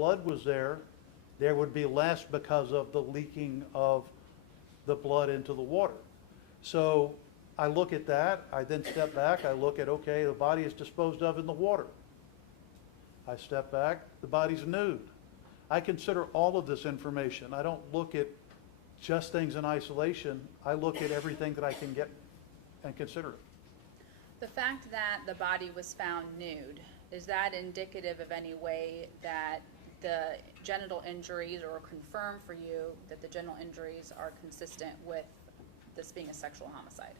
blood was there, there would be less because of the leaking of the blood into the water. So I look at that, I then step back, I look at, okay, the body is disposed of in the water. I step back, the body's nude. I consider all of this information. I don't look at just things in isolation. I look at everything that I can get and consider it. The fact that the body was found nude, is that indicative of any way that the genital injuries, or confirm for you that the genital injuries are consistent with this being a sexual homicide?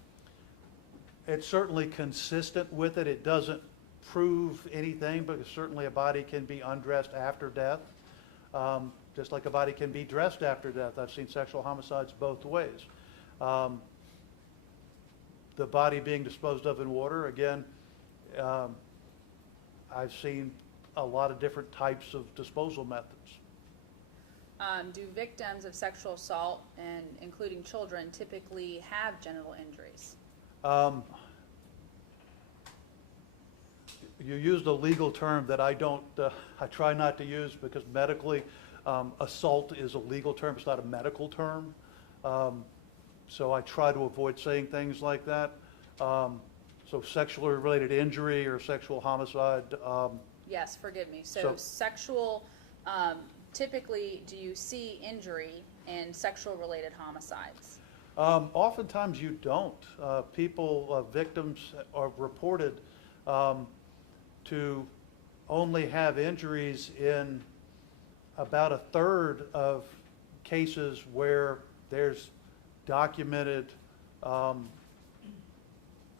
It's certainly consistent with it. It doesn't prove anything, but certainly a body can be undressed after death, just like a body can be dressed after death. I've seen sexual homicides both ways. The body being disposed of in water, again, I've seen a lot of different types of disposal methods. Do victims of sexual assault, and including children, typically have genital injuries? You used a legal term that I don't, I try not to use, because medically, assault is a legal term, it's not a medical term. So I try to avoid saying things like that. So sexually related injury or sexual homicide. Yes, forgive me. So sexual, typically, do you see injury in sexual related homicides? Oftentimes you don't. Victims are reported to only have injuries in about a third of cases where there's documented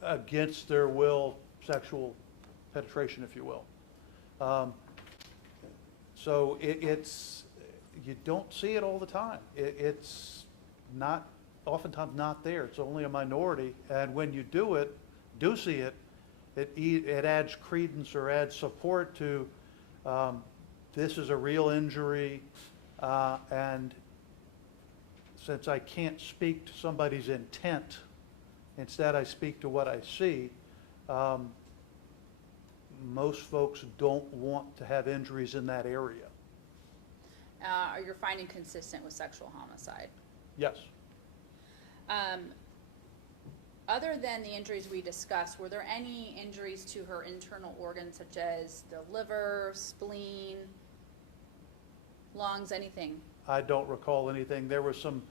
against their will sexual penetration, if you will. So it's, you don't see it all the time. It's not, oftentimes not there. It's only a minority, and when you do see it, it adds credence or adds support to this is a real injury, and since I can't speak to somebody's intent, instead I speak to what I see, most folks don't want to have injuries in that area. Are you finding consistent with sexual homicide? Yes. Other than the injuries we discussed, were there any injuries to her internal organs, such as the liver, spleen, lungs, anything? I don't recall anything. There were some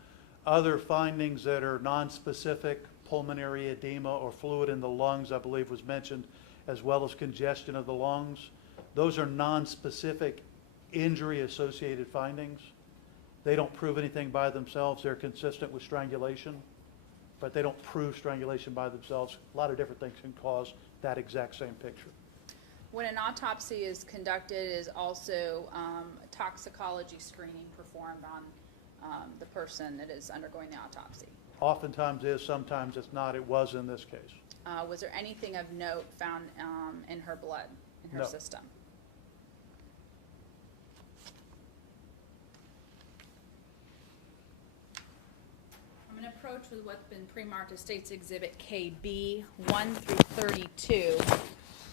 other findings that are non-specific. Pulmonary edema or fluid in the lungs, I believe, was mentioned, as well as congestion of the lungs. Those are non-specific injury-associated findings. They don't prove anything by themselves. They're consistent with strangulation, but they don't prove strangulation by themselves. A lot of different things can cause that exact same picture. When an autopsy is conducted, is also toxicology screening performed on the person that is undergoing the autopsy? Oftentimes is, sometimes it's not. It was in this case. Was there anything of note found in her blood, in her system? I'm going to approach with what's been pre-marked as State's Exhibit KB 1 through 32.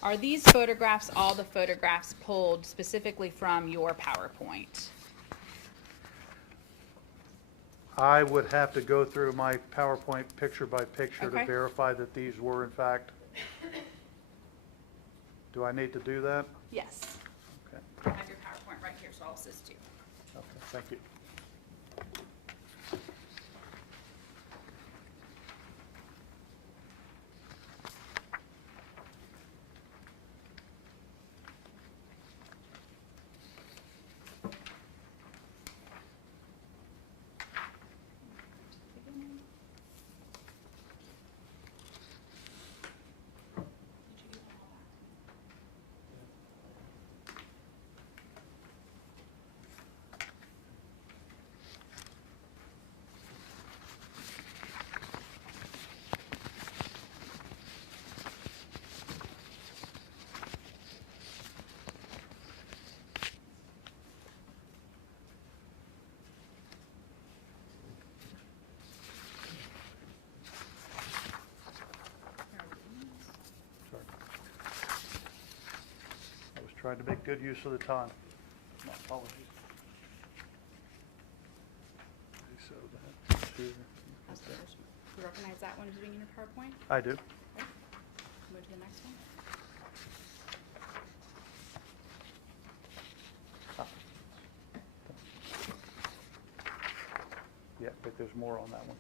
Are these photographs all the photographs pulled specifically from your PowerPoint? I would have to go through my PowerPoint picture by picture Okay. to verify that these were in fact. Do I need to do that? Yes. Okay. I have your PowerPoint right here, so I'll assist you. Okay, thank you. Sorry. I was trying to make good use of the time. No. Apologies. Okay, so that's here. You recognize that one as being in your PowerPoint? I do. Okay. Move to the next one. Ah. Yeah, but there's more on that one.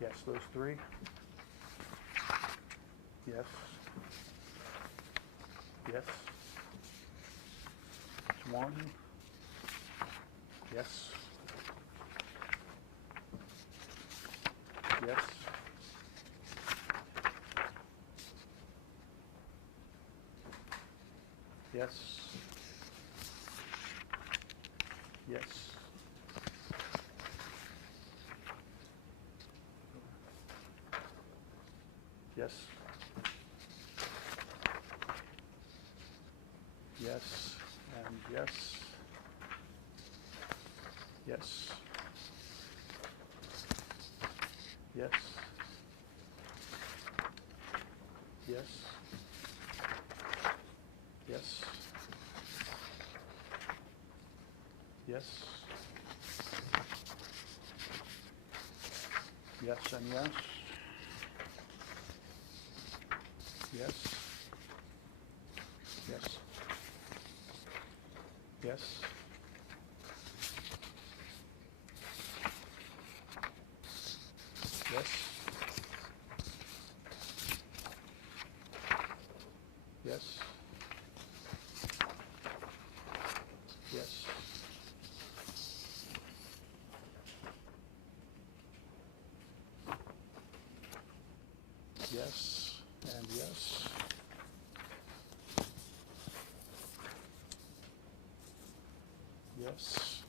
Yes, those three. Yes. Yes. That's one. Yes. Yes. Yes. Yes. Yes. Yes, and yes. Yes. Yes. Yes. Yes. Yes. Yes and yes. Yes. Yes. Yes. Yes. Yes. Yes. Yes and yes. Yes.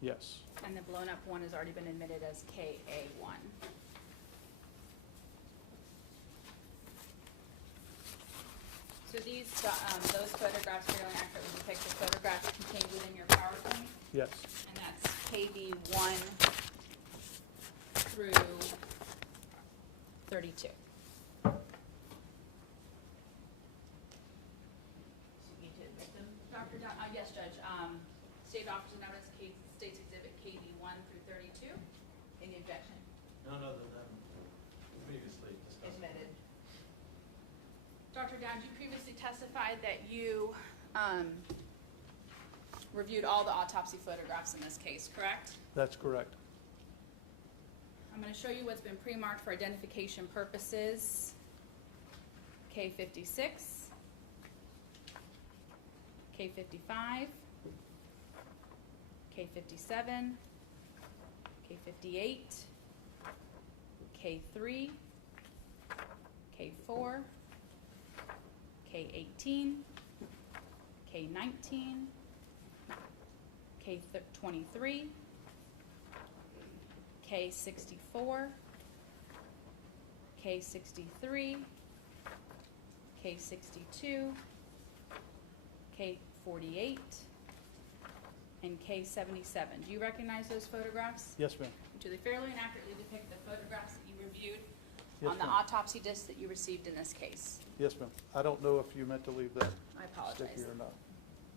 Yes. And the blown up one has already been admitted as KA1. So these, those photographs fairly accurately depict the photographs contained within your PowerPoint, Yes. and that's KB1 through 32. Dr. Yes, Judge. State Officer Notice Case States Exhibit KB1 through 32. Any objection? None other than previously discussed. Admitted. Dr. Downs, you previously testified that you reviewed all the autopsy photographs in this case, correct? That's correct. I'm going to show you what's been pre-marked for identification purposes. K56, K55, K57, K58, K3, K4, K18, K19, K23, K64, K63, K62, K48, and K77. Do you recognize those photographs? Yes, ma'am. Do they fairly and accurately depict the photographs that you reviewed Yes, on the ma'am. autopsy disc that you received in this case? Yes, ma'am. I don't know if you meant to leave that I apologize. sticky or not.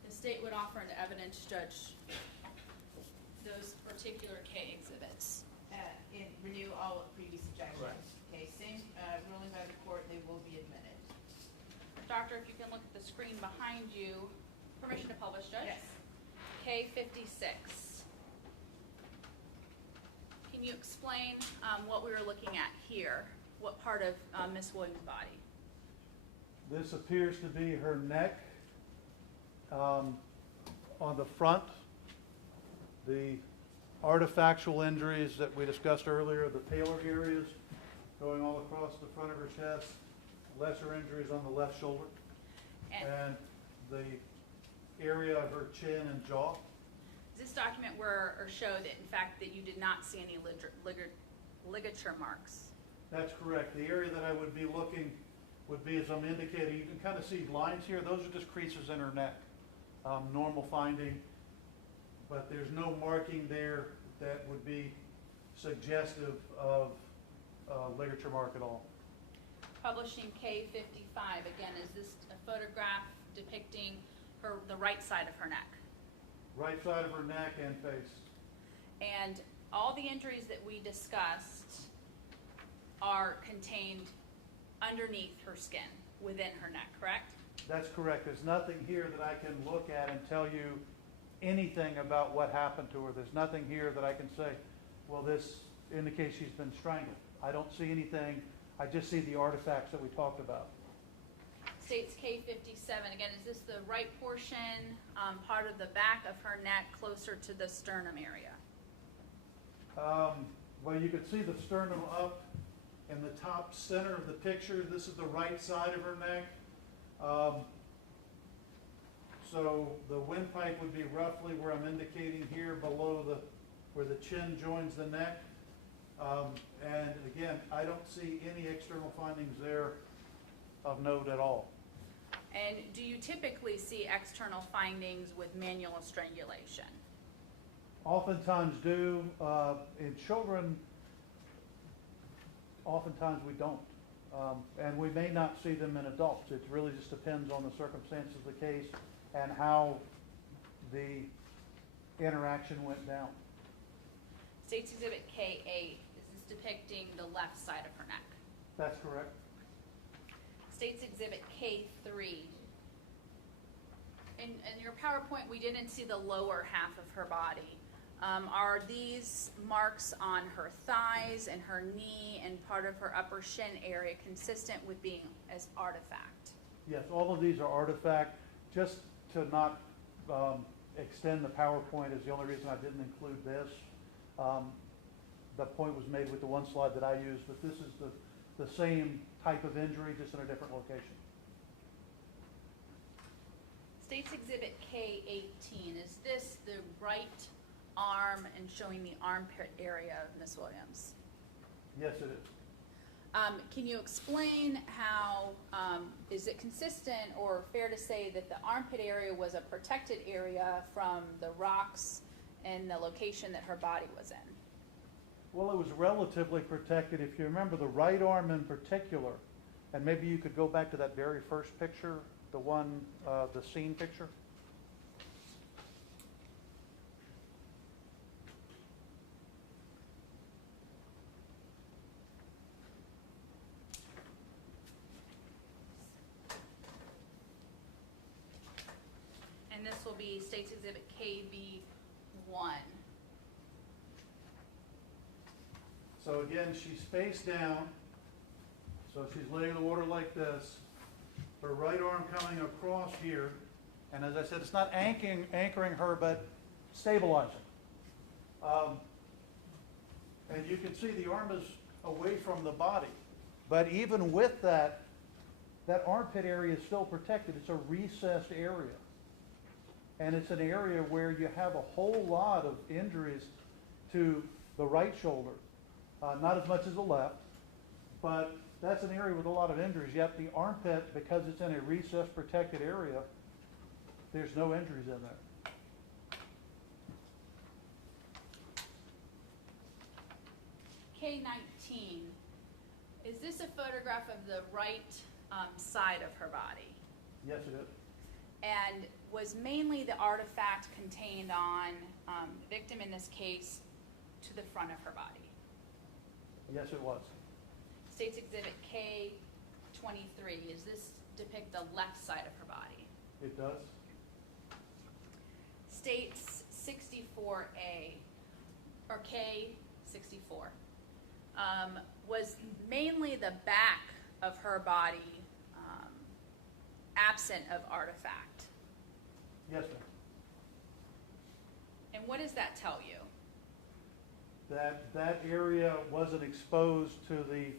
The state would offer into evidence, Judge, those particular K exhibits. And renew all previous objections. Correct. Okay, same ruling by the court, they will be admitted. Doctor, if you can look at the screen behind you. Permission to publish, Judge? Yes. K56. Can you explain what we were looking at here? What part of Miss Williams' body? This appears to be her neck. On the front, the artifactual injuries that we discussed earlier, the paler areas going all across the front of her chest, lesser injuries on the left shoulder, and the area of her chin and jaw. Does this document or show that, in fact, that you did not see any ligature marks? That's correct. The area that I would be looking would be, as I'm indicating, you can kind of see lines here. Those are just creases in her neck. Normal finding, but there's no marking there that would be suggestive of ligature mark at all. publishing K55, again, is this a photograph depicting the right side of her neck? Right side of her neck and face. And all the injuries that we discussed are contained underneath her skin, within her neck, correct? That's correct. There's nothing here that I can look at and tell you anything about what happened to her. There's nothing here that I can say, well, this indicates she's been strangled. I don't see anything. I just see the artifacts that we talked about. States K57, again, is this the right portion, part of the back of her neck, closer to the sternum area? Well, you could see the sternum up in the top center of the picture. This is the right side of her neck. So the windpipe would be roughly where I'm indicating here, below where the chin joins the neck. And again, I don't see any external findings there of note at all. And do you typically see external findings with manual strangulation? Oftentimes do. In children, oftentimes we don't. And we may not see them in adults. It really just depends on the circumstances of the case and how the interaction went down. States Exhibit K8, is this depicting the left side of her neck? That's correct. States Exhibit K3. In your PowerPoint, we didn't see the lower half of her body. Are these marks on her thighs and her knee and part of her upper shin area consistent with being as artifact? Yes, all of these are artifact. Just to not extend the PowerPoint is the only reason I didn't include this. The point was made with the one slide that I used, but this is the same type of injury, just in a different location. States Exhibit K18, is this the right arm and showing the armpit area of Ms. Williams? Yes, it is. Can you explain how, is it consistent or fair to say that the armpit area was a protected area from the rocks and the location that her body was in? Well, it was relatively protected. If you remember the right arm in particular, and maybe you could go back to that very first picture, the one, the scene picture. And this will be States Exhibit KB1. So again, she's face down. So she's laying in the water like this. Her right arm coming across here. And as I said, it's not anchoring her, but stabilizing. And you can see the arm is away from the body. But even with that, that armpit area is still protected. It's a recessed area. And it's an area where you have a whole lot of injuries to the right shoulder. Not as much as the left, but that's an area with a lot of injuries. Yet the armpit, because it's in a recessed protected area, there's no injuries in there. K19, is this a photograph of the right side of her body? Yes, it is. And was mainly the artifact contained on the victim in this case to the front of her body? Yes, it was. States Exhibit K23, is this depict the left side of her body? It does. States 64A, or K64, was mainly the back of her body absent of artifact. Yes, ma'am. And what does that tell you? That area wasn't exposed to the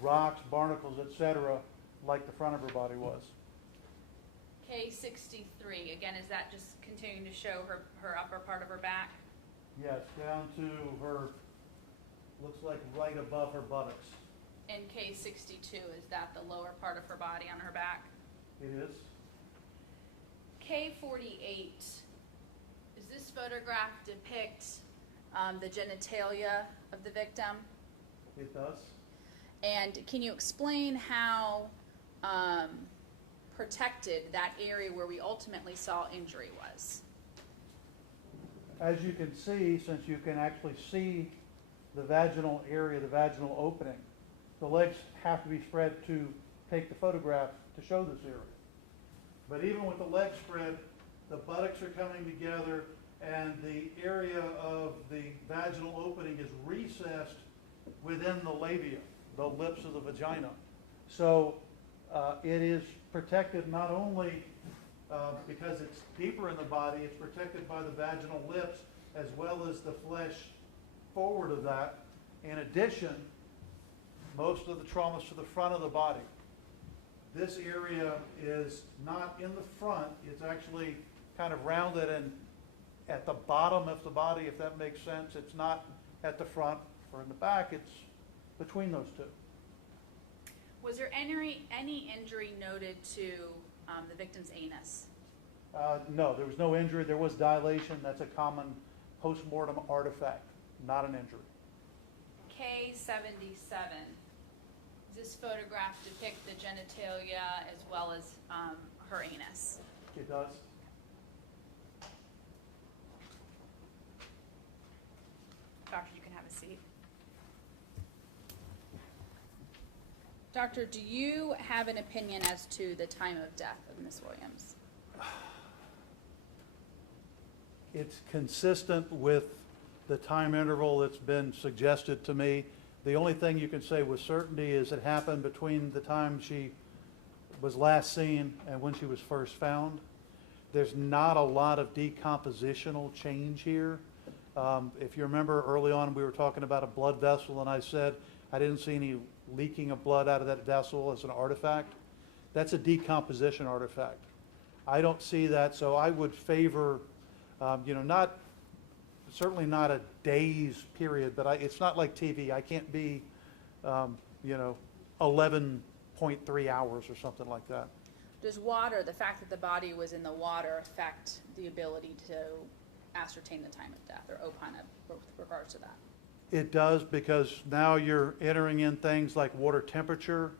rocks, barnacles, etc., like the front of her body was. K63, again, is that just continuing to show her upper part of her back? Yes, down to her, looks like right above her buttocks. And K62, is that the lower part of her body on her back? It is. K48, does this photograph depict the genitalia of the victim? It does. And can you explain how protected that area where we ultimately saw injury was? As you can see, since you can actually see the vaginal area, the vaginal opening, the legs have to be spread to take the photograph to show this area. But even with the legs spread, the buttocks are coming together and the area of the vaginal opening is recessed within the labia, the lips of the vagina. So it is protected not only because it's deeper in the body, it's protected by the vaginal lips as well as the flesh forward of that. In addition, most of the trauma's to the front of the body. This area is not in the front, it's actually kind of rounded and at the bottom of the body, if that makes sense. It's not at the front or in the back, it's between those two. Was there any injury noted to the victim's anus? No, there was no injury. There was dilation. That's a common post-mortem artifact, not an injury. K77. Does this photograph depict the genitalia as well as her anus? It does. Doctor, you can have a seat. Doctor, do you have an opinion as to the time of death of Ms. Williams? It's consistent with the time interval that's been suggested to me. The only thing you can say with certainty is it happened between the time she was last seen and when she was first found. There's not a lot of decompositional change here. If you remember early on, we were talking about a blood vessel, and I said I didn't see any leaking of blood out of that vessel as an artifact. That's a decomposition artifact. I don't see that, so I would favor, certainly not a day's period, but it's not like TV. I can't be, 11.3 hours or something like that. Does water, the fact that the body was in the water, affect the ability to ascertain the time of death or opine with regards to that? It does, because now you're entering in things like water temperature,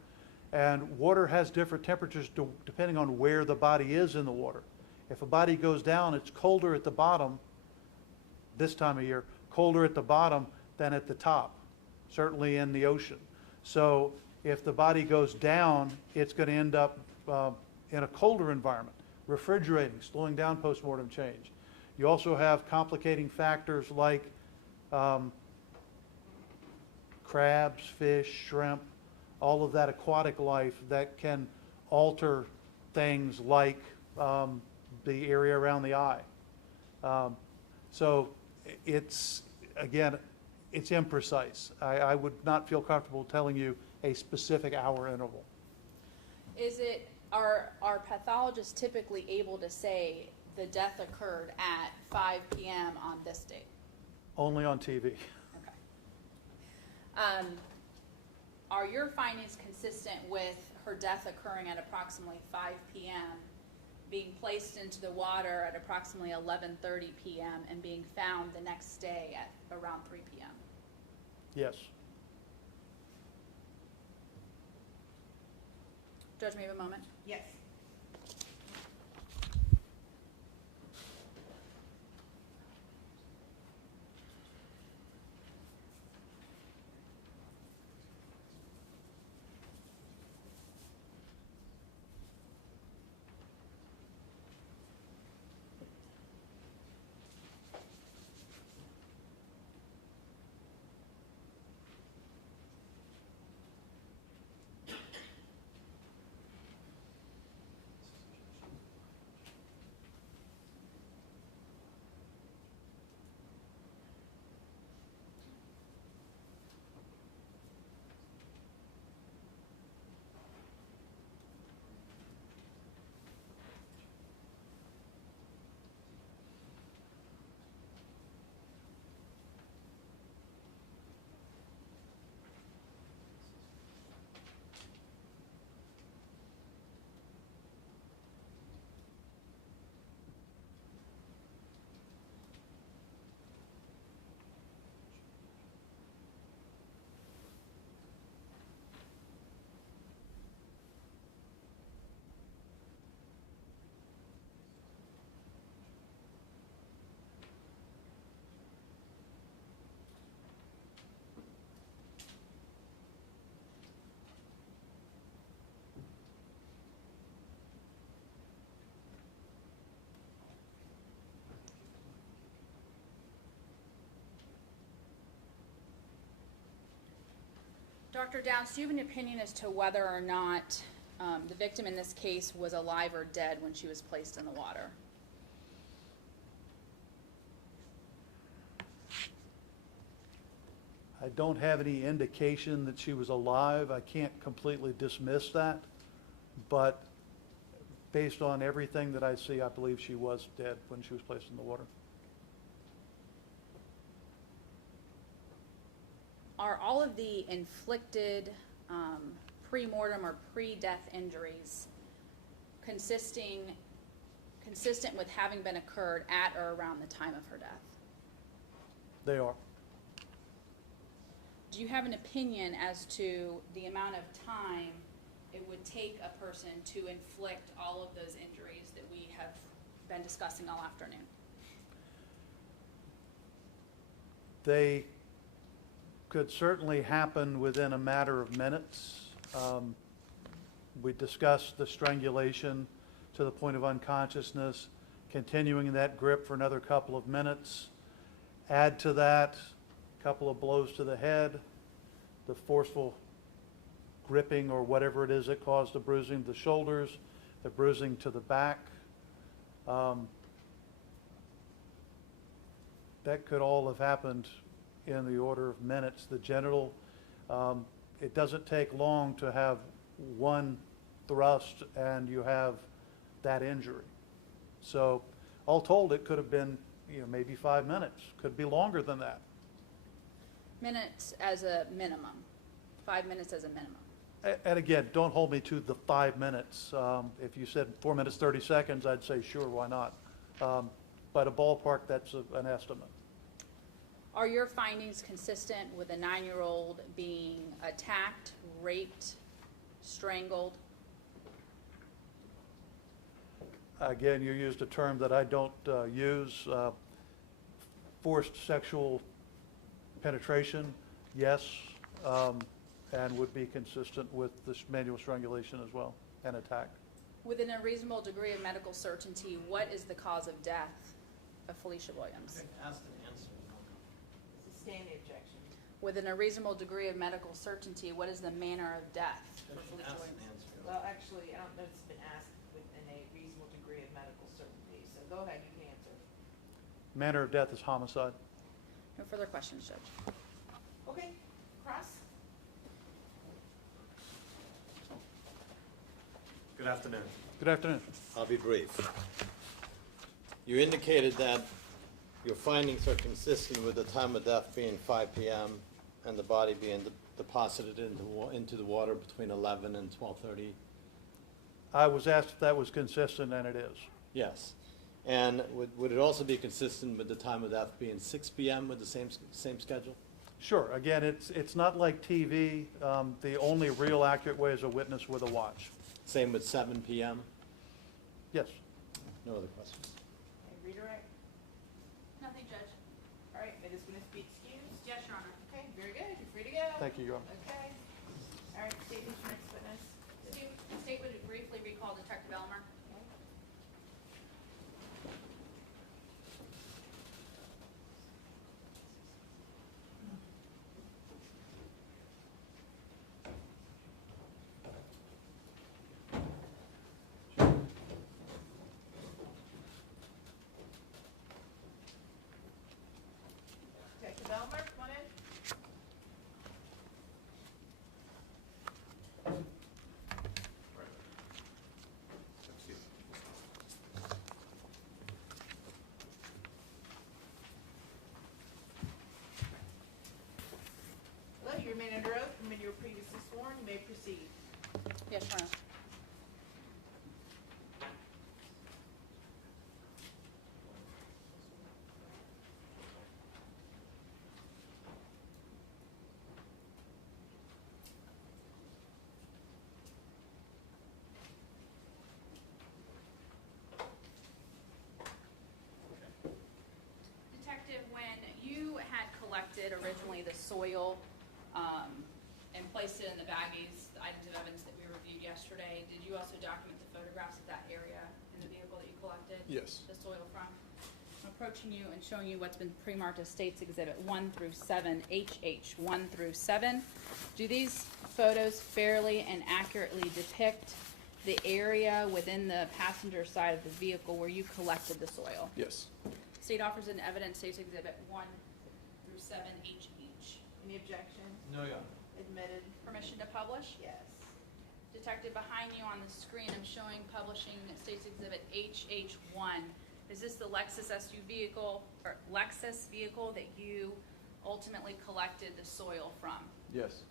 and water has different temperatures depending on where the body is in the water. If a body goes down, it's colder at the bottom this time of year, colder at the bottom than at the top, certainly in the ocean. So if the body goes down, it's going to end up in a colder environment, refrigerating, slowing down postmortem change. You also have complicating factors like crabs, fish, shrimp, all of that aquatic life that can alter things like the area around the eye. So it's, again, it's imprecise. I would not feel comfortable telling you a specific hour interval. Are pathologists typically able to say the death occurred at 5 p.m. on this date? Only on TV. Okay. Are your findings consistent with her death occurring at approximately 5 p.m., being placed into the water at approximately 11:30 p.m., and being found the next day at around 3 p.m.? Yes. Judge, may I have a moment? Yes. Dr. Downs, do you have an opinion as to whether or not the victim in this case was alive or dead when she was placed in the water? I don't have any indication that she was alive. I can't completely dismiss that, but based on everything that I see, I believe she was dead when she was placed in the water. Are all of the inflicted pre-mortem or pre-death injuries consistent with having been occurred at or around the time of her death? They are. Do you have an opinion as to the amount of time it would take a person to inflict all of those injuries that we have been discussing all afternoon? They could certainly happen within a matter of minutes. We discussed the strangulation to the point of unconsciousness, continuing in that grip for another couple of minutes. Add to that a couple of blows to the head, the forceful gripping or whatever it is that caused the bruising of the shoulders, the bruising to the back. That could all have happened in the order of minutes. The genital, it doesn't take long to have one thrust and you have that injury. So all told, it could have been maybe 5 minutes, could be longer than that. Minutes as a minimum, 5 minutes as a minimum. And again, don't hold me to the 5 minutes. If you said 4 minutes, 30 seconds, I'd say sure, why not? But a ballpark, that's an estimate. Are your findings consistent with a 9-year-old being attacked, raped, strangled? Again, you used a term that I don't use. Forced sexual penetration, yes, and would be consistent with this manual strangulation as well, and attack. Within a reasonable degree of medical certainty, what is the cause of death of Felecia Williams? Asked and answered. Sustain the objection. Within a reasonable degree of medical certainty, what is the manner of death for Asked Felecia and Williams? answered. Well, actually, I don't know if it's been asked within a reasonable degree of medical certainty, so go ahead, you can answer. Manner of death is homicide. No further questions, Judge. Okay, Cross? Good afternoon. Good afternoon. I'll be brief. You indicated that your findings are consistent with the time of death being 5 p.m. and the body being deposited into the water between 11 and 12:30. I was asked if that was consistent, and it is. Yes. And would it also be consistent with the time of death being 6 p.m. with the same schedule? Sure. Again, it's not like TV. The only real accurate way is a witness with a watch. Same with 7 p.m.? Yes. No other questions? Okay, redirect. Nothing, Judge. All right, may this witness be excused? Yes, Your Honor. Okay, very good, you're free to go. Thank you, Your Honor. Okay. All right, state who's your next witness. The state would briefly recall Detective Elmer. Okay. Detective Elmer, come on in. Hello, you remain under oath from when you were previously sworn. You may proceed. Yes, Your Honor. Detective, when you had collected originally the soil and placed it in the baggies, the items of evidence that we reviewed yesterday, did you also document the photographs of that area in the vehicle that you collected? Yes. The soil from? I'm approaching you and showing you what's been pre-marked as States Exhibit 1 through 7, HH 1 through 7. Do these photos fairly and accurately depict the area within the passenger side of the vehicle where you collected the soil? Yes. State offers in evidence, State's Exhibit 1 through 7H each. Any objection? No, Your Honor. Admitted? Permission to publish? Yes. Detective, behind you on the screen, I'm showing publishing State's Exhibit HH1. Is this the Lexus SU vehicle, or Lexus vehicle that you ultimately collected the soil from? Yes.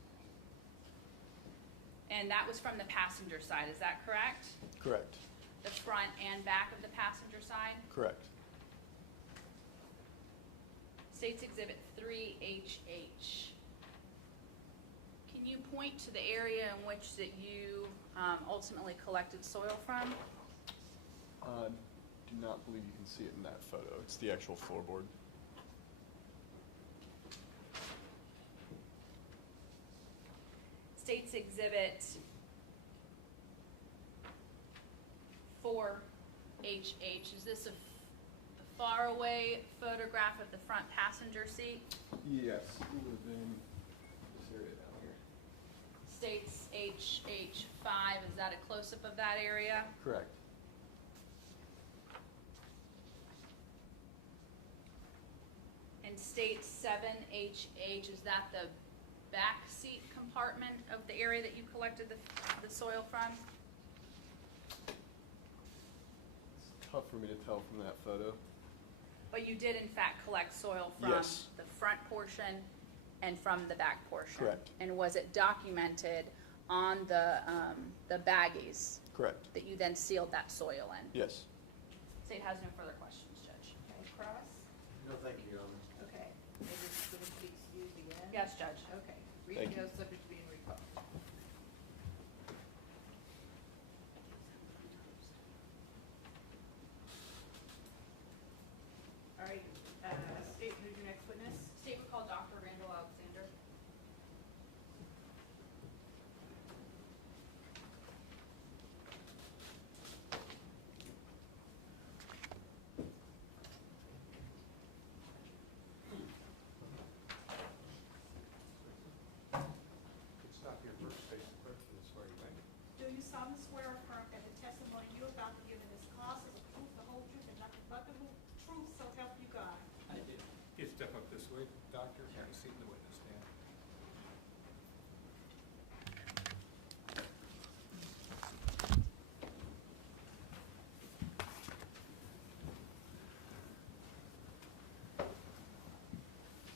And that was from the passenger side, is that correct? Correct. The front and back of the passenger side? Correct. State's Exhibit 3HH. Can you point to the area in which that you ultimately collected soil from? Do not believe you can see it in that photo. It's the actual floorboard. State's Exhibit 4HH. Is this a far away photograph of the front passenger seat? Yes. It would have been this area down here. State's HH5. Is that a close-up of that area? Correct. And State 7HH, is that the back seat compartment of the area that you collected the soil from? It's tough for me to tell from that photo. But you did in fact collect soil from Yes. the front portion and from the back portion? Correct. And was it documented on the baggies Correct. that you then sealed that soil in? Yes. State has no further questions, Judge. Okay, Cross? No, thank you, Your Honor. Okay. Maybe it's going to be excused again? Yes, Judge. Okay. Reading Thank you. goes subject to being recalled. All right, State, who's your next witness? State will call Dr. Randall Alexander. Could stop here first, face the question, and swear you in. Do you solemnly swear or affirm that the testimony you are about to give in this class is the truth, the whole truth, and nothing but the truth, so help you God? I do. You step up this way, doctor, have a seat in the witness stand.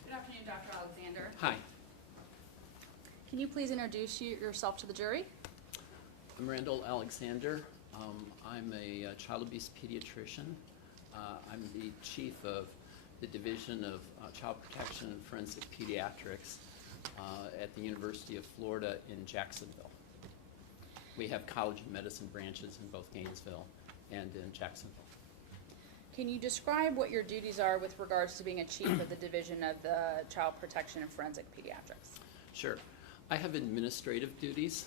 Good afternoon, Dr. Alexander. Hi, Can you please introduce yourself to the jury? I'm Randall Alexander. I'm a child abuse pediatrician. I'm the chief of the Division of Child Protection and Forensic Pediatrics at the University of Florida in Jacksonville. We have college of medicine branches in both Gainesville and in Jacksonville. Can you describe what your duties are with regards to being a chief of the Division of the Child Protection and Forensic Pediatrics? Sure. I have administrative duties.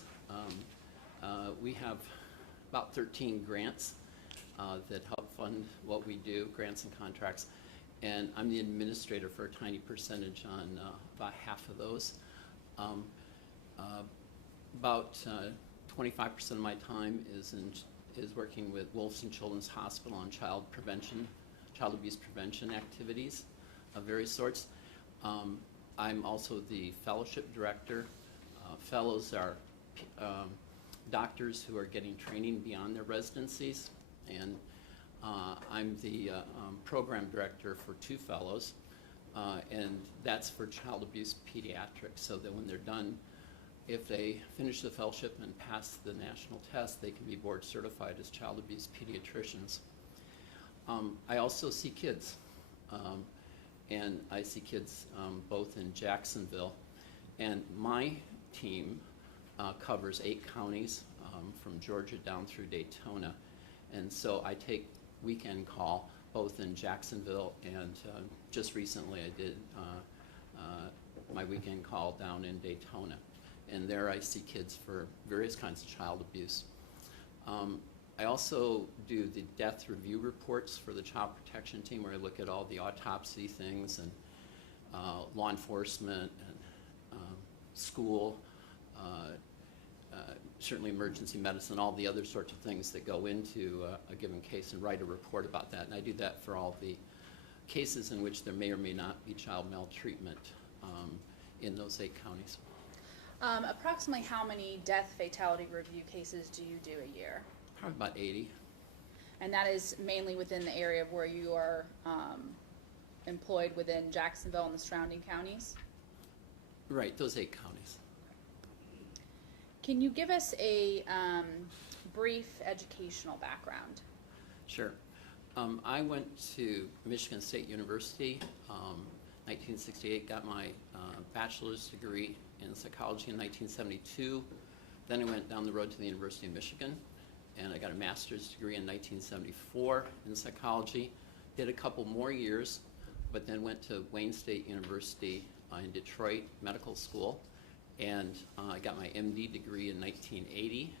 We have about 13 grants that help fund what we do, grants and contracts, and I'm the administrator for a tiny percentage on about half of those. About 25% of my time is working with Wolfson Children's Hospital on child abuse prevention activities of various sorts. I'm also the fellowship director. Fellows are doctors who are getting training beyond their residencies, and I'm the program director for 2 fellows, and that's for child abuse pediatrics, so that when they're done, if they finish the fellowship and pass the national test, they can be board certified as child abuse pediatricians. I also see kids, and I see kids both in Jacksonville, and my team covers 8 counties from Georgia down through Daytona, and so I take weekend call both in Jacksonville and just recently I did my weekend call down in Daytona, and there I see kids for various kinds of child abuse. I also do the death review reports for the child protection team, where I look at all the autopsy things and law enforcement and school, certainly emergency medicine, all the other sorts of things that go into a given case, and write a report about that. And I do that for all the cases in which there may or may not be child maltreatment in those 8 counties. Approximately how many death fatality review cases do you do a year? Probably about 80. And that is mainly within the area of where you are employed within Jacksonville and the surrounding counties? Right, those 8 counties. Can you give us a brief educational background? Sure. I went to Michigan State University, 1968, got my bachelor's degree in psychology in 1972. Then I went down the road to the University of Michigan, and I got a master's degree in 1974 in psychology. Did a couple more years, but then went to Wayne State University in Detroit Medical School, and I got my MD degree in 1980.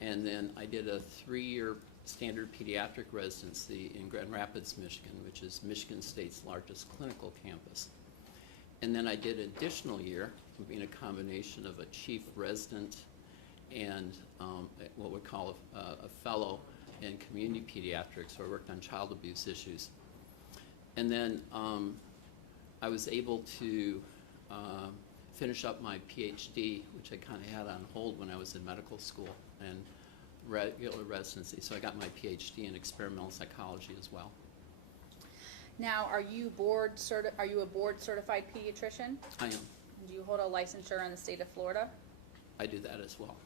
And then I did a 3-year standard pediatric residency in Grand Rapids, Michigan, which is Michigan State's largest clinical campus. And then I did an additional year, being a combination of a chief resident and what we call a fellow in community pediatrics, where I worked on child abuse issues. And then I was able to finish up my PhD, which I kind of had on hold when I was in medical school and regular residency. So I got my PhD in experimental psychology as well. Now, are you a board certified pediatrician? I am. Do you hold a licensure in the state of Florida? I do that as well.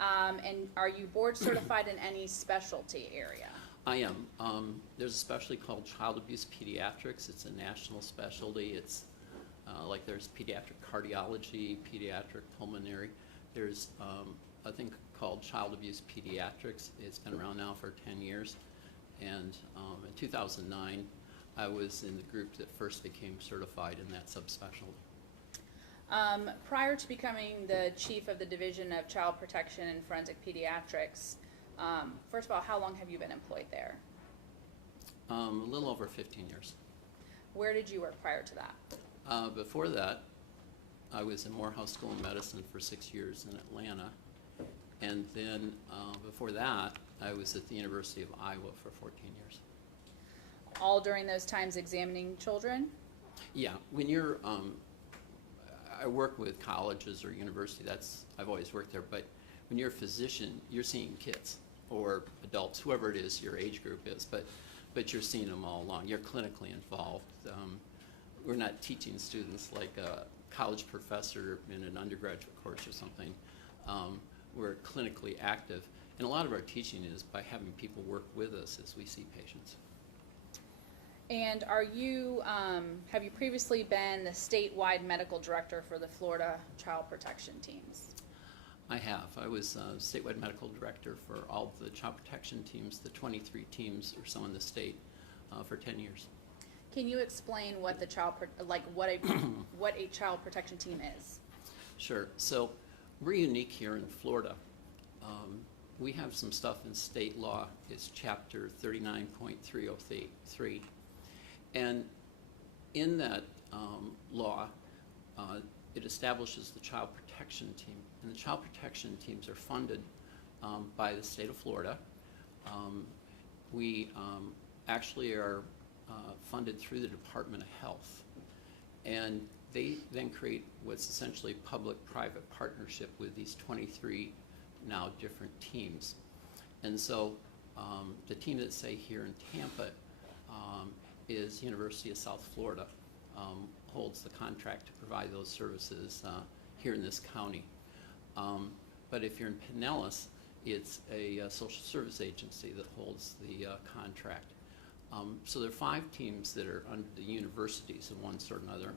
And are you board certified in any specialty area? I am. There's a specialty called child abuse pediatrics. It's a national specialty. It's like there's pediatric cardiology, pediatric pulmonary. There's a thing called child abuse pediatrics. It's been around now for 10 years. And in 2009, I was in the group that first became certified in that subspecialty. Prior to becoming the chief of the Division of Child Protection and Forensic Pediatrics, first of all, how long have you been employed there? A little over 15 years. Where did you work prior to that? Before that, I was in Morehouse School of Medicine for 6 years in Atlanta. And then before that, I was at the University of Iowa for 14 years. All during those times examining children? Yeah, when you're, I work with colleges or university, I've always worked there, but when you're a physician, you're seeing kids or adults, whoever it is your age group is, but you're seeing them all along. You're clinically involved. We're not teaching students like a college professor in an undergraduate course or something. We're clinically active, and a lot of our teaching is by having people work with us as we see patients. And are you, have you previously been the statewide medical director for the Florida Child Protection Teams? I have. I was statewide medical director for all the child protection teams, the 23 teams or so in the state, for 10 years. Can you explain what the what a child protection team is? Sure. So we're unique here in Florida. We have some stuff in state law. It's chapter 39.303. And in that law, it establishes the child protection team. And the child protection teams are funded by the state of Florida. We actually are funded through the Department of Health. And they then create what's essentially public-private partnership with these 23 now different teams. And so the team that's, say, here in Tampa is University of South Florida, holds the contract to provide those services here in this county. But if you're in Pinellas, it's a social service agency that holds the contract. So there are 5 teams that are under the universities of one sort or another.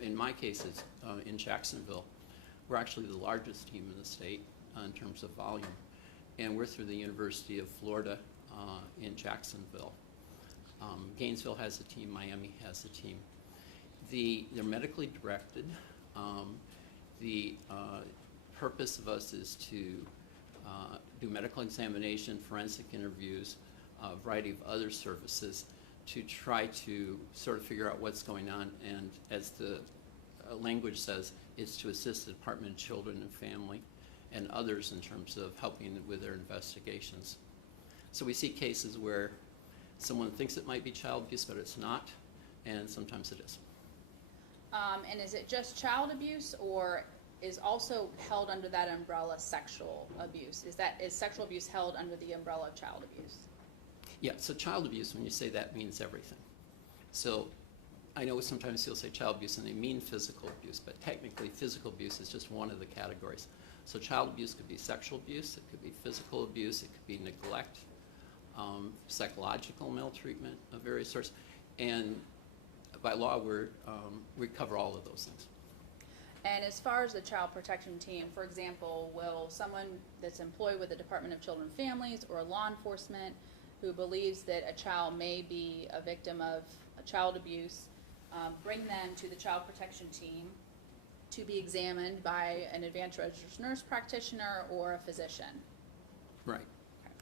In my case, it's in Jacksonville. We're actually the largest team in the state in terms of volume. And we're through the University of Florida in Jacksonville. Gainesville has a team, Miami has a team. They're medically directed. The purpose of us is to do medical examination, forensic interviews, a variety of other services to try to sort of figure out what's going on, and as the language says, It's to assist the Department of Children and Family and others in terms of helping with their investigations. So we see cases where someone thinks it might be child abuse, but it's not, and sometimes it is. And is it just child abuse, or is also held under that umbrella sexual abuse? Is sexual abuse held under the umbrella of child abuse? Yeah, so child abuse, when you say that, means everything. So I know sometimes you'll say child abuse and they mean physical abuse, but technically physical abuse is just one of the categories. So child abuse could be sexual abuse, it could be physical abuse, it could be neglect, psychological maltreatment of various sorts, and by law we cover all of those things. And as far as the child protection team, for example, will someone that's employed with the Department of Children and Families or law enforcement who believes that a child may be a victim of child abuse, bring them to the child protection team to be examined by an advanced registered nurse practitioner or a physician? Right. Okay.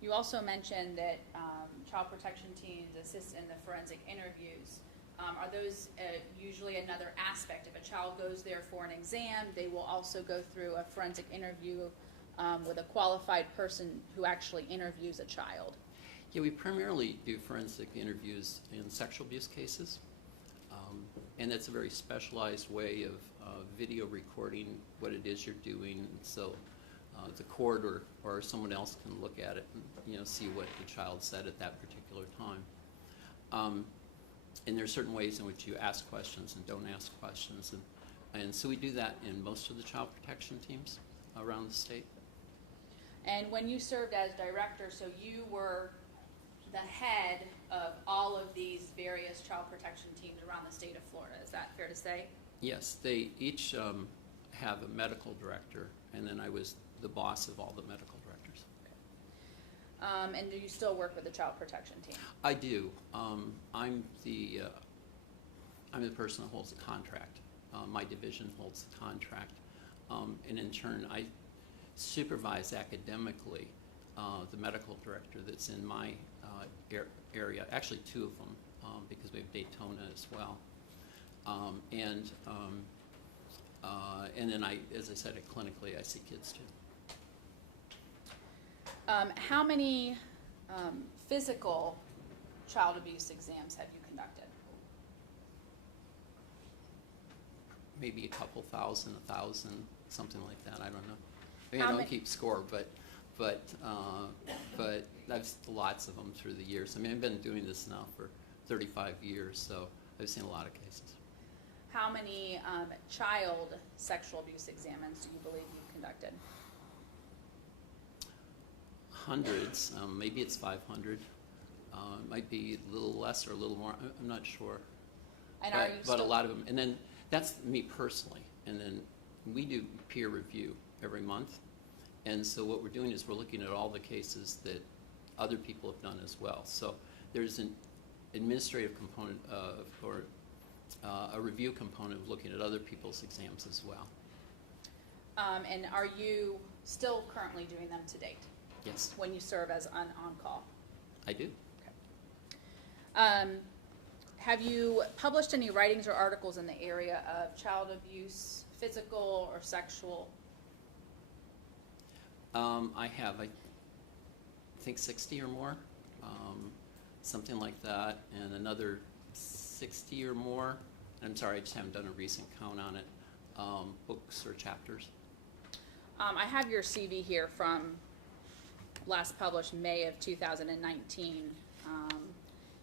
You also mentioned that child protection teams assist in the forensic interviews. Are those usually another aspect? If a child goes there for an exam, they will also go through a forensic interview with a qualified person who actually interviews a child? Yeah, we primarily do forensic interviews in sexual abuse cases, and that's a very specialized way of video recording what it is you're doing, so the court or someone else can look at it and see what the child said at that particular time. And there are certain ways in which you ask questions and don't ask questions, and so we do that in most of the child protection teams around the state. And when you served as director, so you were the head of all of these various child protection teams around the state of Florida. Is that fair to say? Yes, they each have a medical director, and then I was the boss of all the medical directors. And do you still work with the child protection team? I do. I'm the person that holds the contract. My division holds the contract, and in turn, I supervise academically the medical director that's in my area. Actually, two of them, because we have Daytona as well. And then as I said, clinically, I see kids too. How many physical child abuse exams have you conducted? Maybe a couple thousand, 1,000, something like that. I don't know. I mean, How I don't many- keep score, but I've seen lots of them through the years. I mean, I've been doing this now for 35 years, so I've seen a lot of cases. How many child sexual abuse exams do you believe you've conducted? Hundreds, maybe it's 500. It might be a little less or a little more. I'm not sure. And are you But a still- lot of them, and then that's me personally. And then we do peer review every month. And so what we're doing is we're looking at all the cases that other people have done as well. So there's an administrative component or a review component of looking at other people's exams as well. And are you still currently doing them to date Yes, when you serve as on-call? I do. Have you published any writings or articles in the area of child abuse, physical or sexual? I have, I think 60 or more, something like that, and another 60 or more. I'm sorry, I just haven't done a recent count on it, books or chapters. I have your CV here from last published May of 2019,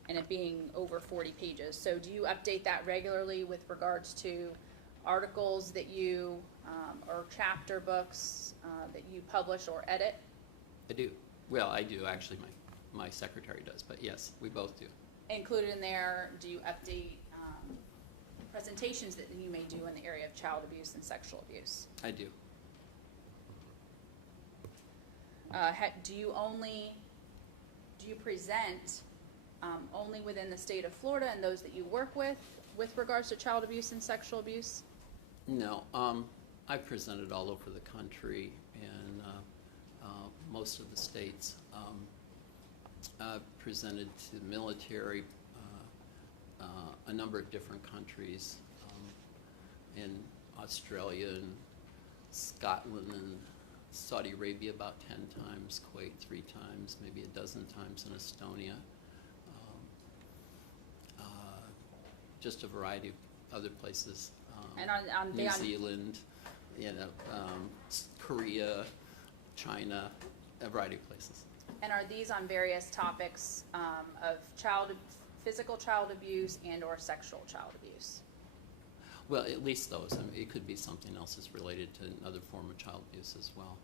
and it being over 40 pages. So do you update that regularly with regards to articles that you, or chapter books that you publish or edit? I do. Well, I do, actually, my secretary does, but yes, we both do. Included in there, do you update presentations that you may do in the area of child abuse and sexual abuse? I do. Do you present only within the state of Florida and those that you work with regards to child abuse and sexual abuse? No, I've presented all over the country and most of the states. I've presented to the military, a number of different countries, and Australia and Scotland and Saudi Arabia about 10 times, Kuwait 3 times, maybe a dozen times in Estonia. Just a variety of other places. And on New Zealand, Korea, China, a variety of places. And are these on various topics of physical child abuse and or sexual child abuse? Well, at least those. I mean, it could be something else that's related to another form of child abuse as well.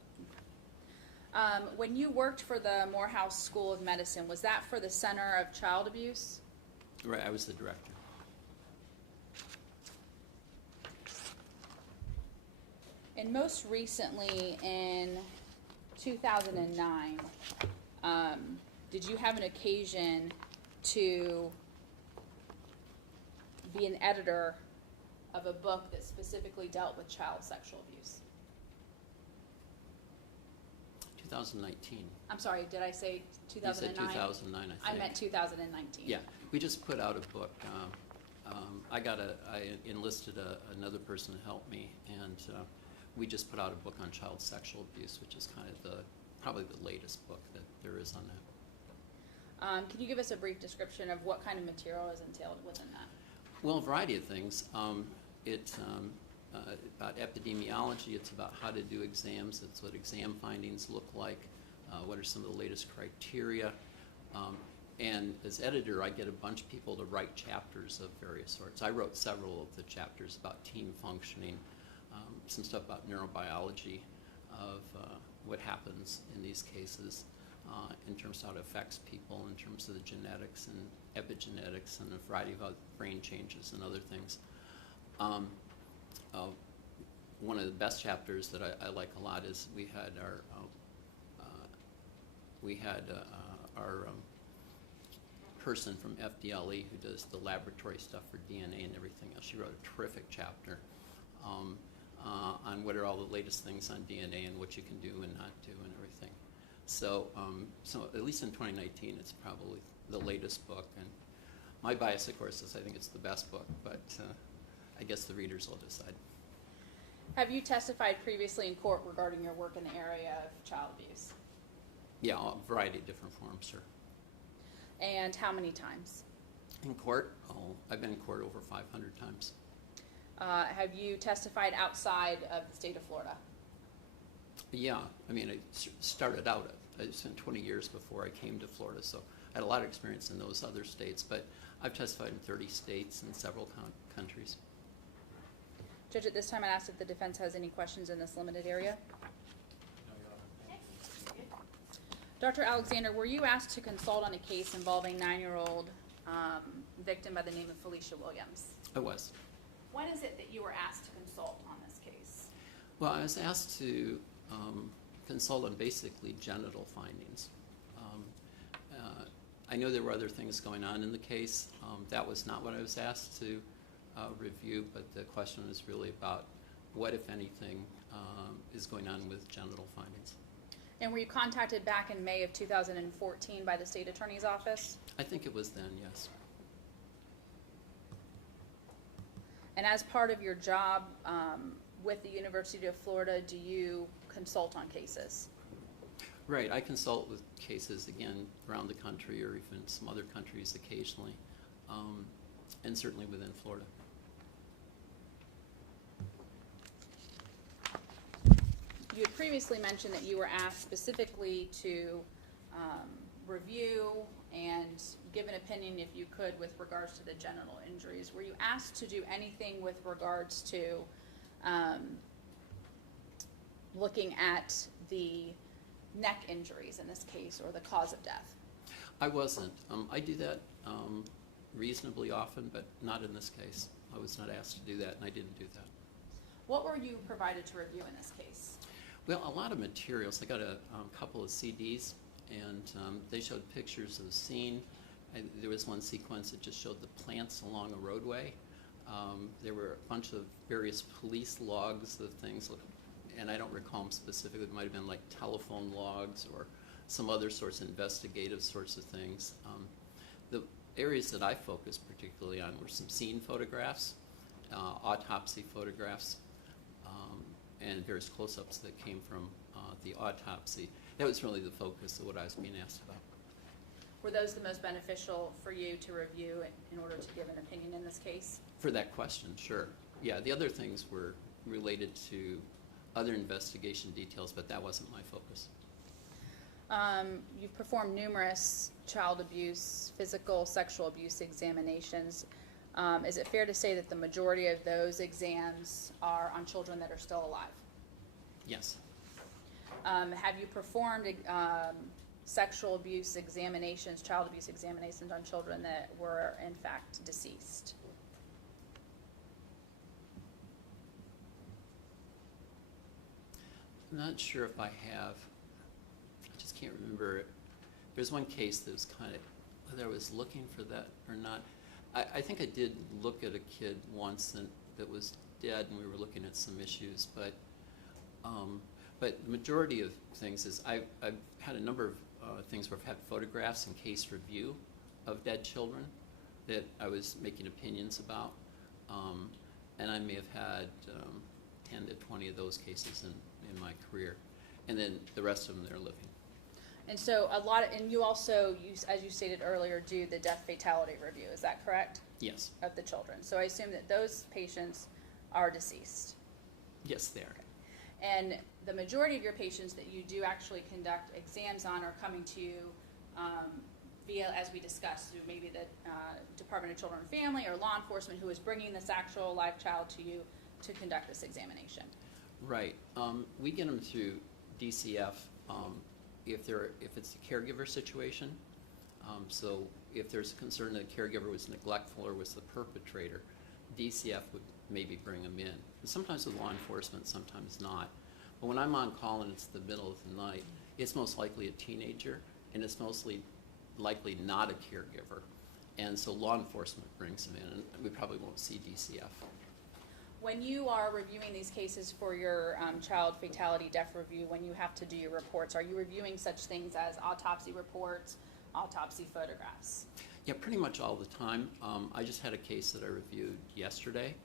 When you worked for the Morehouse School of Medicine, was that for the Center of Child Abuse? Right, I was the director. And most recently, in 2009, did you have an occasion to be an editor of a book that specifically dealt with child sexual abuse? 2019. I'm sorry, did I say 2009? You said 2009, I think. I meant 2019. Yeah, we just put out a book. I enlisted another person to help me, and we just put out a book on child sexual abuse, which is kind of probably the latest book that there is on that. Can you give us a brief description of what kind of material is entailed within that? Well, a variety of things. It's about epidemiology. It's about how to do exams. It's what exam findings look like. What are some of the latest criteria? And as editor, I get a bunch of people to write chapters of various sorts. I wrote several of the chapters about team functioning, some stuff about neurobiology of what happens in these cases in terms of how it affects people, in terms of the genetics and epigenetics and a variety of other brain changes and other things. One of the best chapters that I like a lot is we had our person from FDLE who does the laboratory stuff for DNA and everything else. She wrote a terrific chapter on what are all the latest things on DNA and what you can do and not do and everything. So at least in 2019, it's probably the latest book. And my bias, of course, is I think it's the best book, but I guess the readers will decide. Have you testified previously in court regarding your work in the area of child abuse? Yeah, a variety of different forms, sir. And how many times? In court? Oh, I've been in court over 500 times. Have you testified outside of the state of Florida? Yeah, I mean, I started out, I spent 20 years before I came to Florida, so I had a lot of experience in those other states, but I've testified in 30 states and several countries. Judge, at this time, I'd ask if the defense has any questions in this limited area. Dr. Alexander, were you asked to consult on a case involving 9-year-old victim by the name of Felecia Williams? I was. When is it that you were asked to consult on this case? Well, I was asked to consult on basically genital findings. I know there were other things going on in the case. That was not what I was asked to review, but the question is really about what, if anything, is going on with genital findings. And were you contacted back in May of 2014 by the state attorney's office? I think it was then, yes. And as part of your job with the University of Florida, do you consult on cases? Right, I consult with cases, again, around the country or even some other countries occasionally, and certainly within Florida. You had previously mentioned that you were asked specifically to review and give an opinion, if you could, with regards to the genital injuries. Were you asked to do anything with regards to looking at the neck injuries in this case, or the cause of death? I wasn't. I do that reasonably often, but not in this case. I was not asked to do that, and I didn't do that. What were you provided to review in this case? Well, a lot of materials. I got a couple of CDs, and they showed pictures of the scene. There was one sequence that just showed the plants along a roadway. There were a bunch of various police logs of things, and I don't recall them specifically. It might have been like telephone logs or some other sorts of investigative sorts of things. The areas that I focused particularly on were some scene photographs, autopsy photographs, and various close-ups that came from the autopsy. That was really the focus of what I was being asked about. Were those the most beneficial for you to review in order to give an opinion in this case? For that question, sure. Yeah, the other things were related to other investigation details, but that wasn't my focus. You've performed numerous child abuse, physical, sexual abuse examinations. Is it fair to say that the majority of those exams are on children that are still alive? Yes. Have you performed sexual abuse examinations, child abuse examinations on children that were in fact deceased? I'm not sure if I have. I just can't remember. There's one case that was kind of, whether I was looking for that or not. I think I did look at a kid once that was dead, and we were looking at some issues, but the majority of things is I've had a number of things where I've had photographs and case review of dead children that I was making opinions about, and I may have had 10 to 20 of those cases in my career, and then the rest of them they're living. And so and you also, as you stated earlier, do the death fatality review, is that correct? Yes. Of the children. So I assume that those patients are deceased. Yes, they are. And the majority of your patients that you do actually conduct exams on are coming to you via, as we discussed, through maybe the Department of Children and Family or law enforcement who is bringing this actual live child to you to conduct this examination. Right. We get them through DCF if it's a caregiver situation. So if there's a concern that the caregiver was neglectful or was the perpetrator, DCF would maybe bring them in. And sometimes with law enforcement, sometimes not. But when I'm on call and it's the middle of the night, it's most likely a teenager, and it's mostly likely not a caregiver. And so law enforcement brings them in, and we probably won't see DCF. When you are reviewing these cases for your child fatality death review, when you have to do your reports, are you reviewing such things as autopsy reports, autopsy photographs? Yeah, pretty much all the time. I just had a case that I reviewed yesterday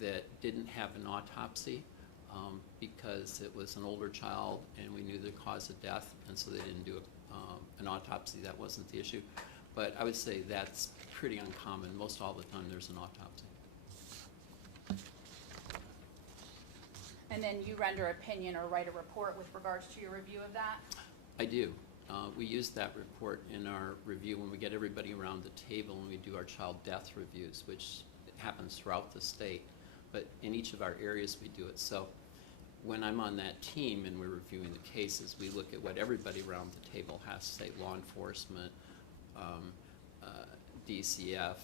that didn't have an autopsy because it was an older child and we knew the cause of death, and so they didn't do an autopsy. That wasn't the issue. But I would say that's pretty uncommon. Most all the time there's an autopsy. And then you render opinion or write a report with regards to your review of that? I do. We use that report in our review when we get everybody around the table and we do our child death reviews, which happens throughout the state. But in each of our areas we do it. So when I'm on that team and we're reviewing the cases, we look at what everybody around the table has to say, law enforcement, DCF,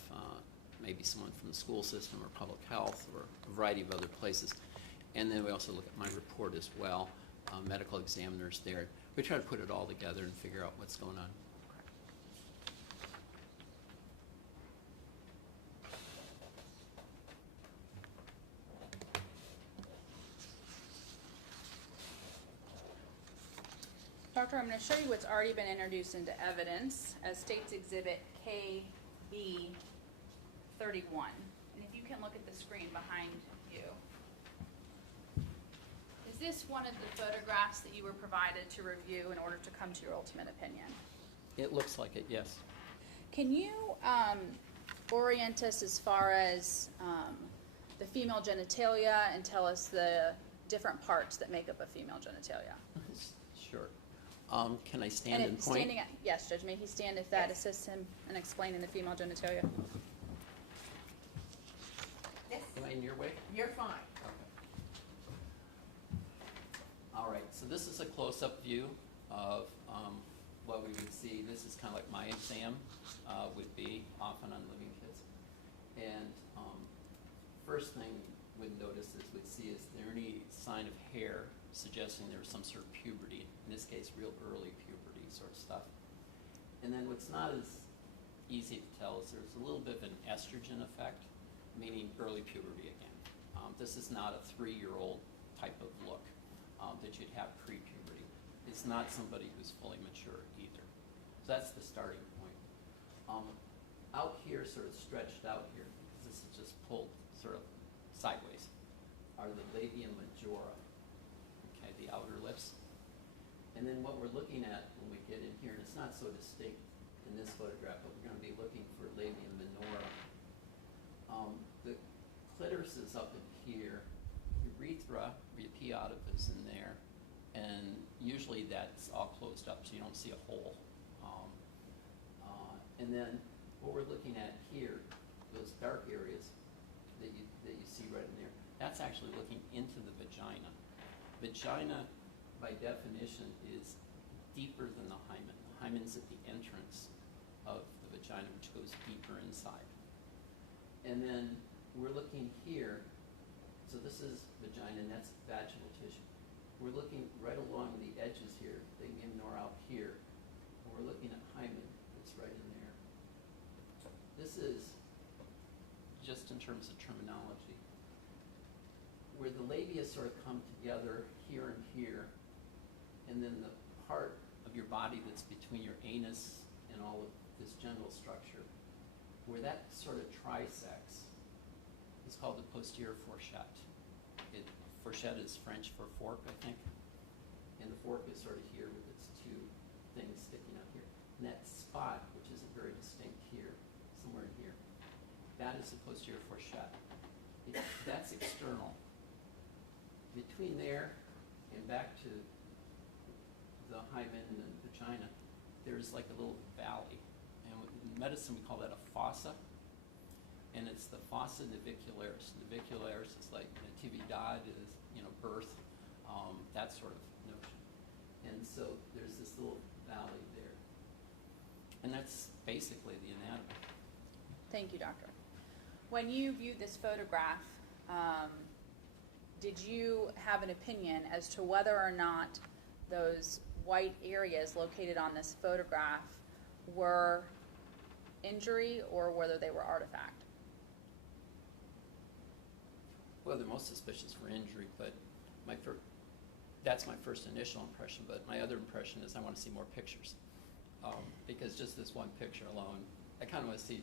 maybe someone from the school system or public health or a variety of other places. And then we also look at my report as well, medical examiners there. We try to put it all together and figure out what's going on. Doctor, I'm going to show you what's already been introduced into evidence as State's Exhibit KB 31. And if you can look at the screen behind you. Is this one of the photographs that you were provided to review in order to come to your ultimate opinion? It looks like it, yes. Can you orient us as far as the female genitalia and tell us the different parts that make up a female genitalia? Sure. Can I stand and point? Standing at, yes, Judge, may he stand if that assists him in explaining the female genitalia? Yes, Am I in your way? you're fine. All right, so this is a close-up view of what we would see. This is kind of like my exam would be often on living kids. And first thing we'd notice is we'd see is there any sign of hair suggesting there was some sort of puberty, in this case real early puberty sort of stuff. And then what's not as easy to tell is there's a little bit of an estrogen effect, meaning early puberty again. This is not a 3-year-old type of look that you'd have pre-puberty. It's not somebody who's fully mature either. So that's the starting point. Out here, sort of stretched out here, because this is just pulled sort of sideways. are the labia majora, okay, the outer lips. And then what we're looking at when we get in here, and it's not so distinct in this photograph, but we're going to be looking for labia minora. The clitoris is up in here, urethra, or epiautop is in there, and usually that's all closed up so you don't see a hole. And then what we're looking at here, those dark areas that you see right in there, that's actually looking into the vagina. Vagina, by definition, is deeper than the hymen. The hymen's at the entrance of the vagina, which goes deeper inside. And then we're looking here, so this is vagina, and that's vaginal tissue. We're looking right along the edges here, they minor out here, and we're looking at hymen, that's right in there. This is, just in terms of terminology, where the labia sort of come together here and here, and then the part of your body that's between your anus and all of this genital structure, where that sort of trisects, is called the posterior fourchette. Fourchette is French for fork, I think, and the fork is sort of here with its two things sticking out here. And that spot, which isn't very distinct here, somewhere in here, that is the posterior fourchette. That's external. Between there and back to the hymen and the vagina, there's like a little valley. And in medicine, we call that a fossa. And it's the fossa navicularis. Navicularis is like natividad is, birth, that sort of notion. And so there's this little valley there. And that's basically the anatomy. Thank you, doctor. When you viewed this photograph, did you have an opinion as to whether or not those white areas located on this photograph were injury or whether they were artifact? Well, they're most suspicious for injury, but that's my first initial impression, but my other impression is I want to see more pictures. Because just this one picture alone, I kind of want to see,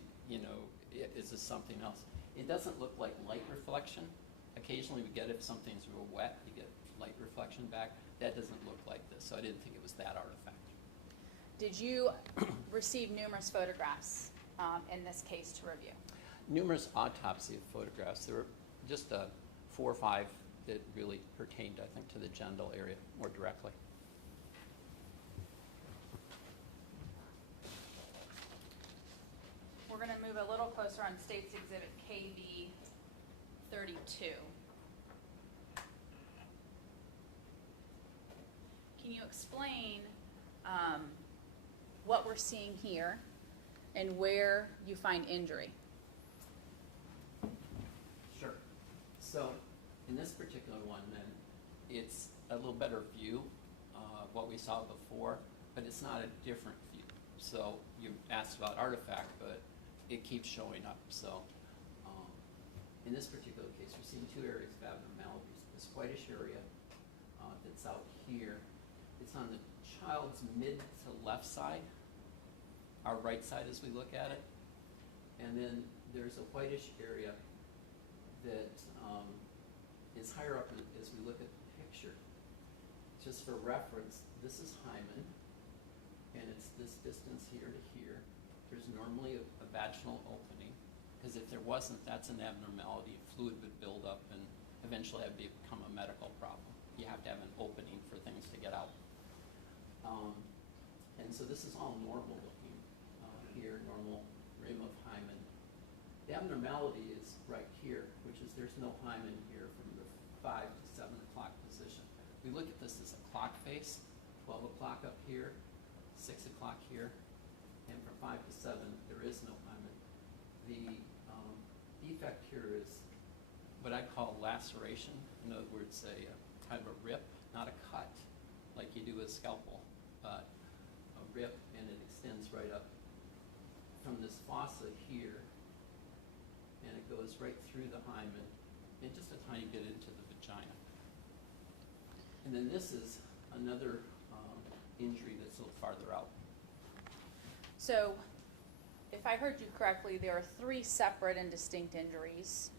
is this something else? It doesn't look like light reflection. Occasionally we get, if something's real wet, you get light reflection back. That doesn't look like this, so I didn't think it was that artifact. Did you receive numerous photographs in this case to review? Numerous autopsy photographs. There were just 4 or 5 that really pertained, I think, to the genital area more directly. We're going to move a little closer on State's Exhibit KV 32. Can you explain what we're seeing here and where you find injury? Sure. So in this particular one, then, it's a little better view of what we saw before, but it's not a different view. So you asked about artifact, but it keeps showing up. So in this particular case, we're seeing 2 areas of abnormalities. This whitish area that's out here, it's on the child's mid to left side, our right side as we look at it. And then there's a whitish area that is higher up as we look at the picture. Just for reference, this is hymen, and it's this distance here to here. There's normally a vaginal opening, because if there wasn't, that's an abnormality. Fluid would build up and eventually have become a medical problem. You have to have an opening for things to get out. And so this is all normal looking here, normal rim of hymen. The abnormality is right here, which is there's no hymen here from the 5 to 7 o'clock position. We look at this as a clock face, 12 o'clock up here, 6 o'clock here, and from 5 to 7, there is no hymen. The defect here is what I call laceration. In other words, a kind of a rip, not a cut like you do with a scalpel, but a rip, and it extends right up from this fossa here, and it goes right through the hymen and just a tiny bit into the vagina. And then this is another injury that's a little farther out. So, if I heard you correctly, there are 3 separate and distinct injuries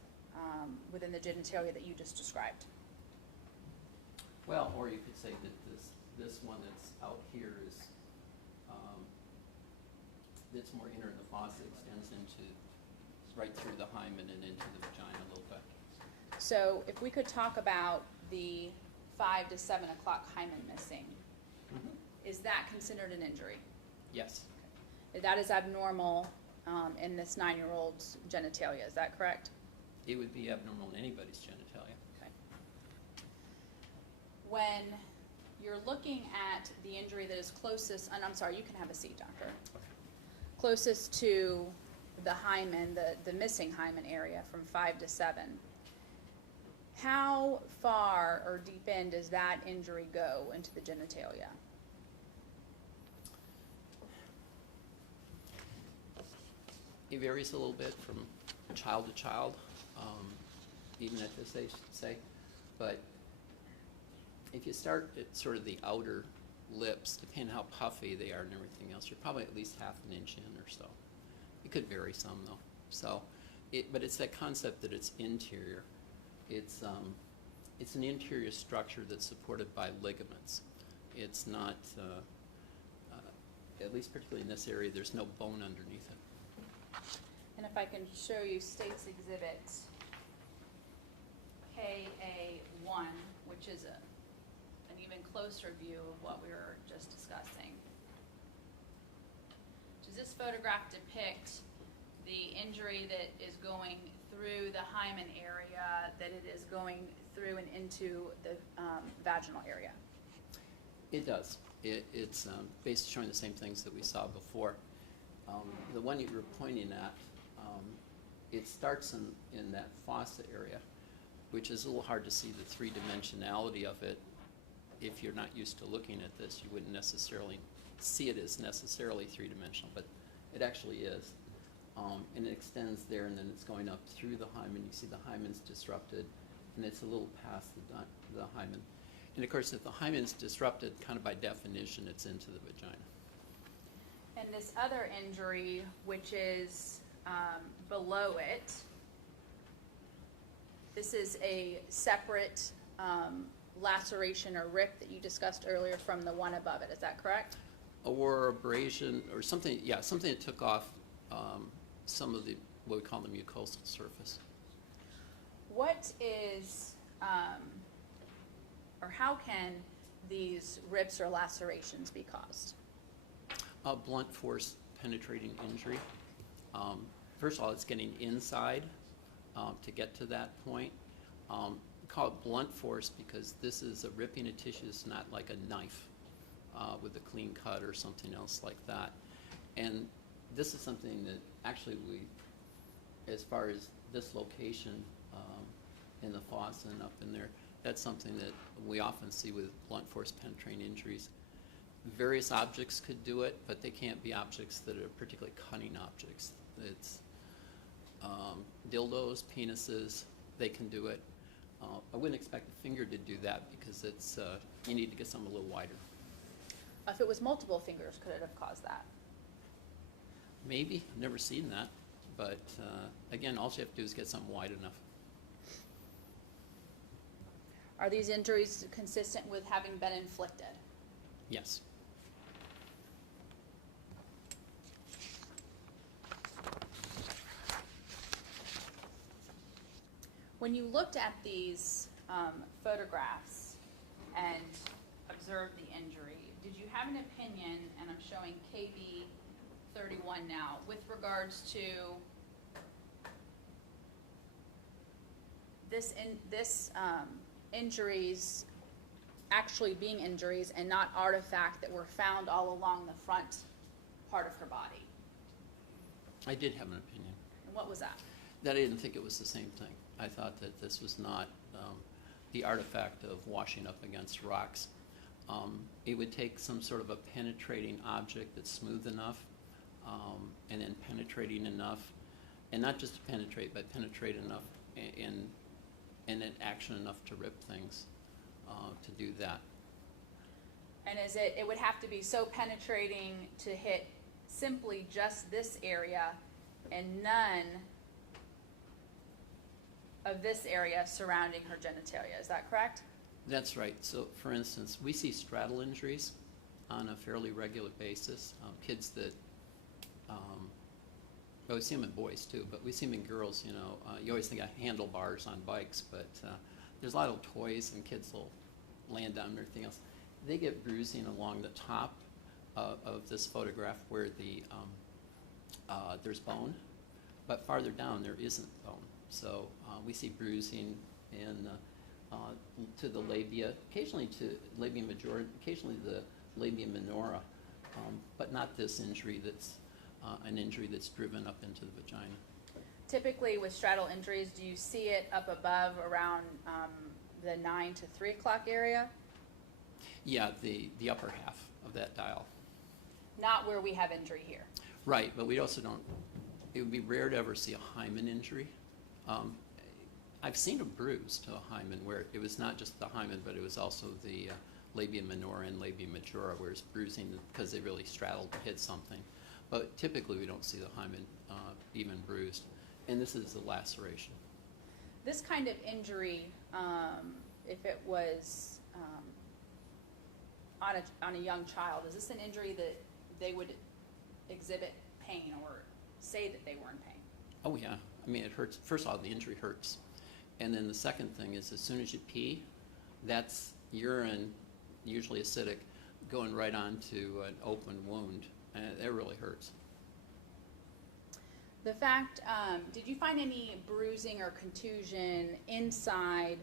within the genitalia that you just described. Well, or you could say that this one that's out here is, that's more inner in the fossa, extends into, right through the hymen and into the vagina a little bit. So if we could talk about the 5 to 7 o'clock hymen missing, is that considered an injury? Yes, That is abnormal in this 9-year-old's genitalia, is that correct? it would be abnormal in anybody's genitalia. Okay. When you're looking at the injury that is closest, and I'm sorry, you can have a seat, doctor. Closest to the hymen, the missing hymen area from 5 to 7, how far or deep in does that injury go into the genitalia? It varies a little bit from child to child, even at this age, say. But if you start at sort of the outer lips, depending how puffy they are and everything else, you're probably at least half an inch in or so. It could vary some though. So, but it's that concept that it's interior. It's an interior structure that's supported by ligaments. It's not, at least particularly in this area, there's no bone underneath it. And if I can show you State's Exhibit KA1, which is an even closer view of what we were just discussing. Does this photograph depict the injury that is going through the hymen area, that it is going through and into the vaginal area? It does. It's basically showing the same things that we saw before. The one you were pointing at, it starts in that fossa area, which is a little hard to see the three-dimensionality of it. If you're not used to looking at this, you wouldn't necessarily see it as necessarily three-dimensional, but it actually is. And it extends there, and then it's going up through the hymen. You see the hymen's disrupted, and it's a little past the hymen. And of course, if the hymen's disrupted, kind of by definition, it's into the vagina. And this other injury, which is below it, this is a separate laceration or rip that you discussed earlier from the one above it. Is that correct? Or abrasion, or something, yeah, something that took off some of the, what we call the mucosal surface. What is, or how can these rips or lacerations be caused? A blunt force penetrating injury. First of all, it's getting inside to get to that point. We call it blunt force because this is a ripping of tissue. It's not like a knife with a clean cut or something else like that. And this is something that actually we, as far as this location in the fossa and up in there, that's something that we often see with blunt force penetrating injuries. Various objects could do it, but they can't be objects that are particularly cutting objects. It's dildos, penises, they can do it. I wouldn't expect a finger to do that because it's you need to get something a little wider. If it was multiple fingers, could it have caused that? Maybe, I've never seen that, but again, all you have to do is get something wide enough. Are these injuries consistent with having been inflicted? Yes. When you looked at these photographs and observed the injury, did you have an opinion, and I'm showing KB 31 now, with regards to this injuries actually being injuries and not artifact that were found all along the front part of her body? I did have an opinion. And what was that? That I didn't think it was the same thing. I thought that this was not the artifact of washing up against rocks. It would take some sort of a penetrating object that's smooth enough and then penetrating enough, and not just to penetrate, but penetrate enough and then action enough to rip things to do that. And is it would have to be so penetrating to hit simply just this area and none of this area surrounding her genitalia. Is that correct? That's right. So, for instance, we see straddle injuries on a fairly regular basis. Kids that, well, we see them in boys too, but we see them in girls. You always think of handlebars on bikes, but there's a lot of toys and kids will land on everything else. They get bruising along the top of this photograph where there's bone, but farther down there isn't bone. So we see bruising in to the labia, occasionally to labia majora, occasionally the labia minora, but not this injury that's an injury that's driven up into the vagina. Typically with straddle injuries, do you see it up above around the 9 to 3 o'clock area? Yeah, the upper half of that dial. Not where we have injury here. Right, but we also don't, it would be rare to ever see a hymen injury. I've seen a bruise to a hymen where it was not just the hymen, but it was also the labia minora and labia majora, where it's bruising because they really straddled to hit something. But typically we don't see the hymen even bruised. And this is a laceration. This kind of injury, if it was on a young child, is this an injury that they would exhibit pain or say that they were in pain? Oh yeah, I mean it hurts. First of all, the injury hurts. And then the second thing is as soon as you pee, that's urine, usually acidic, going right onto an open wound, and it really hurts. The fact, did you find any bruising or contusion inside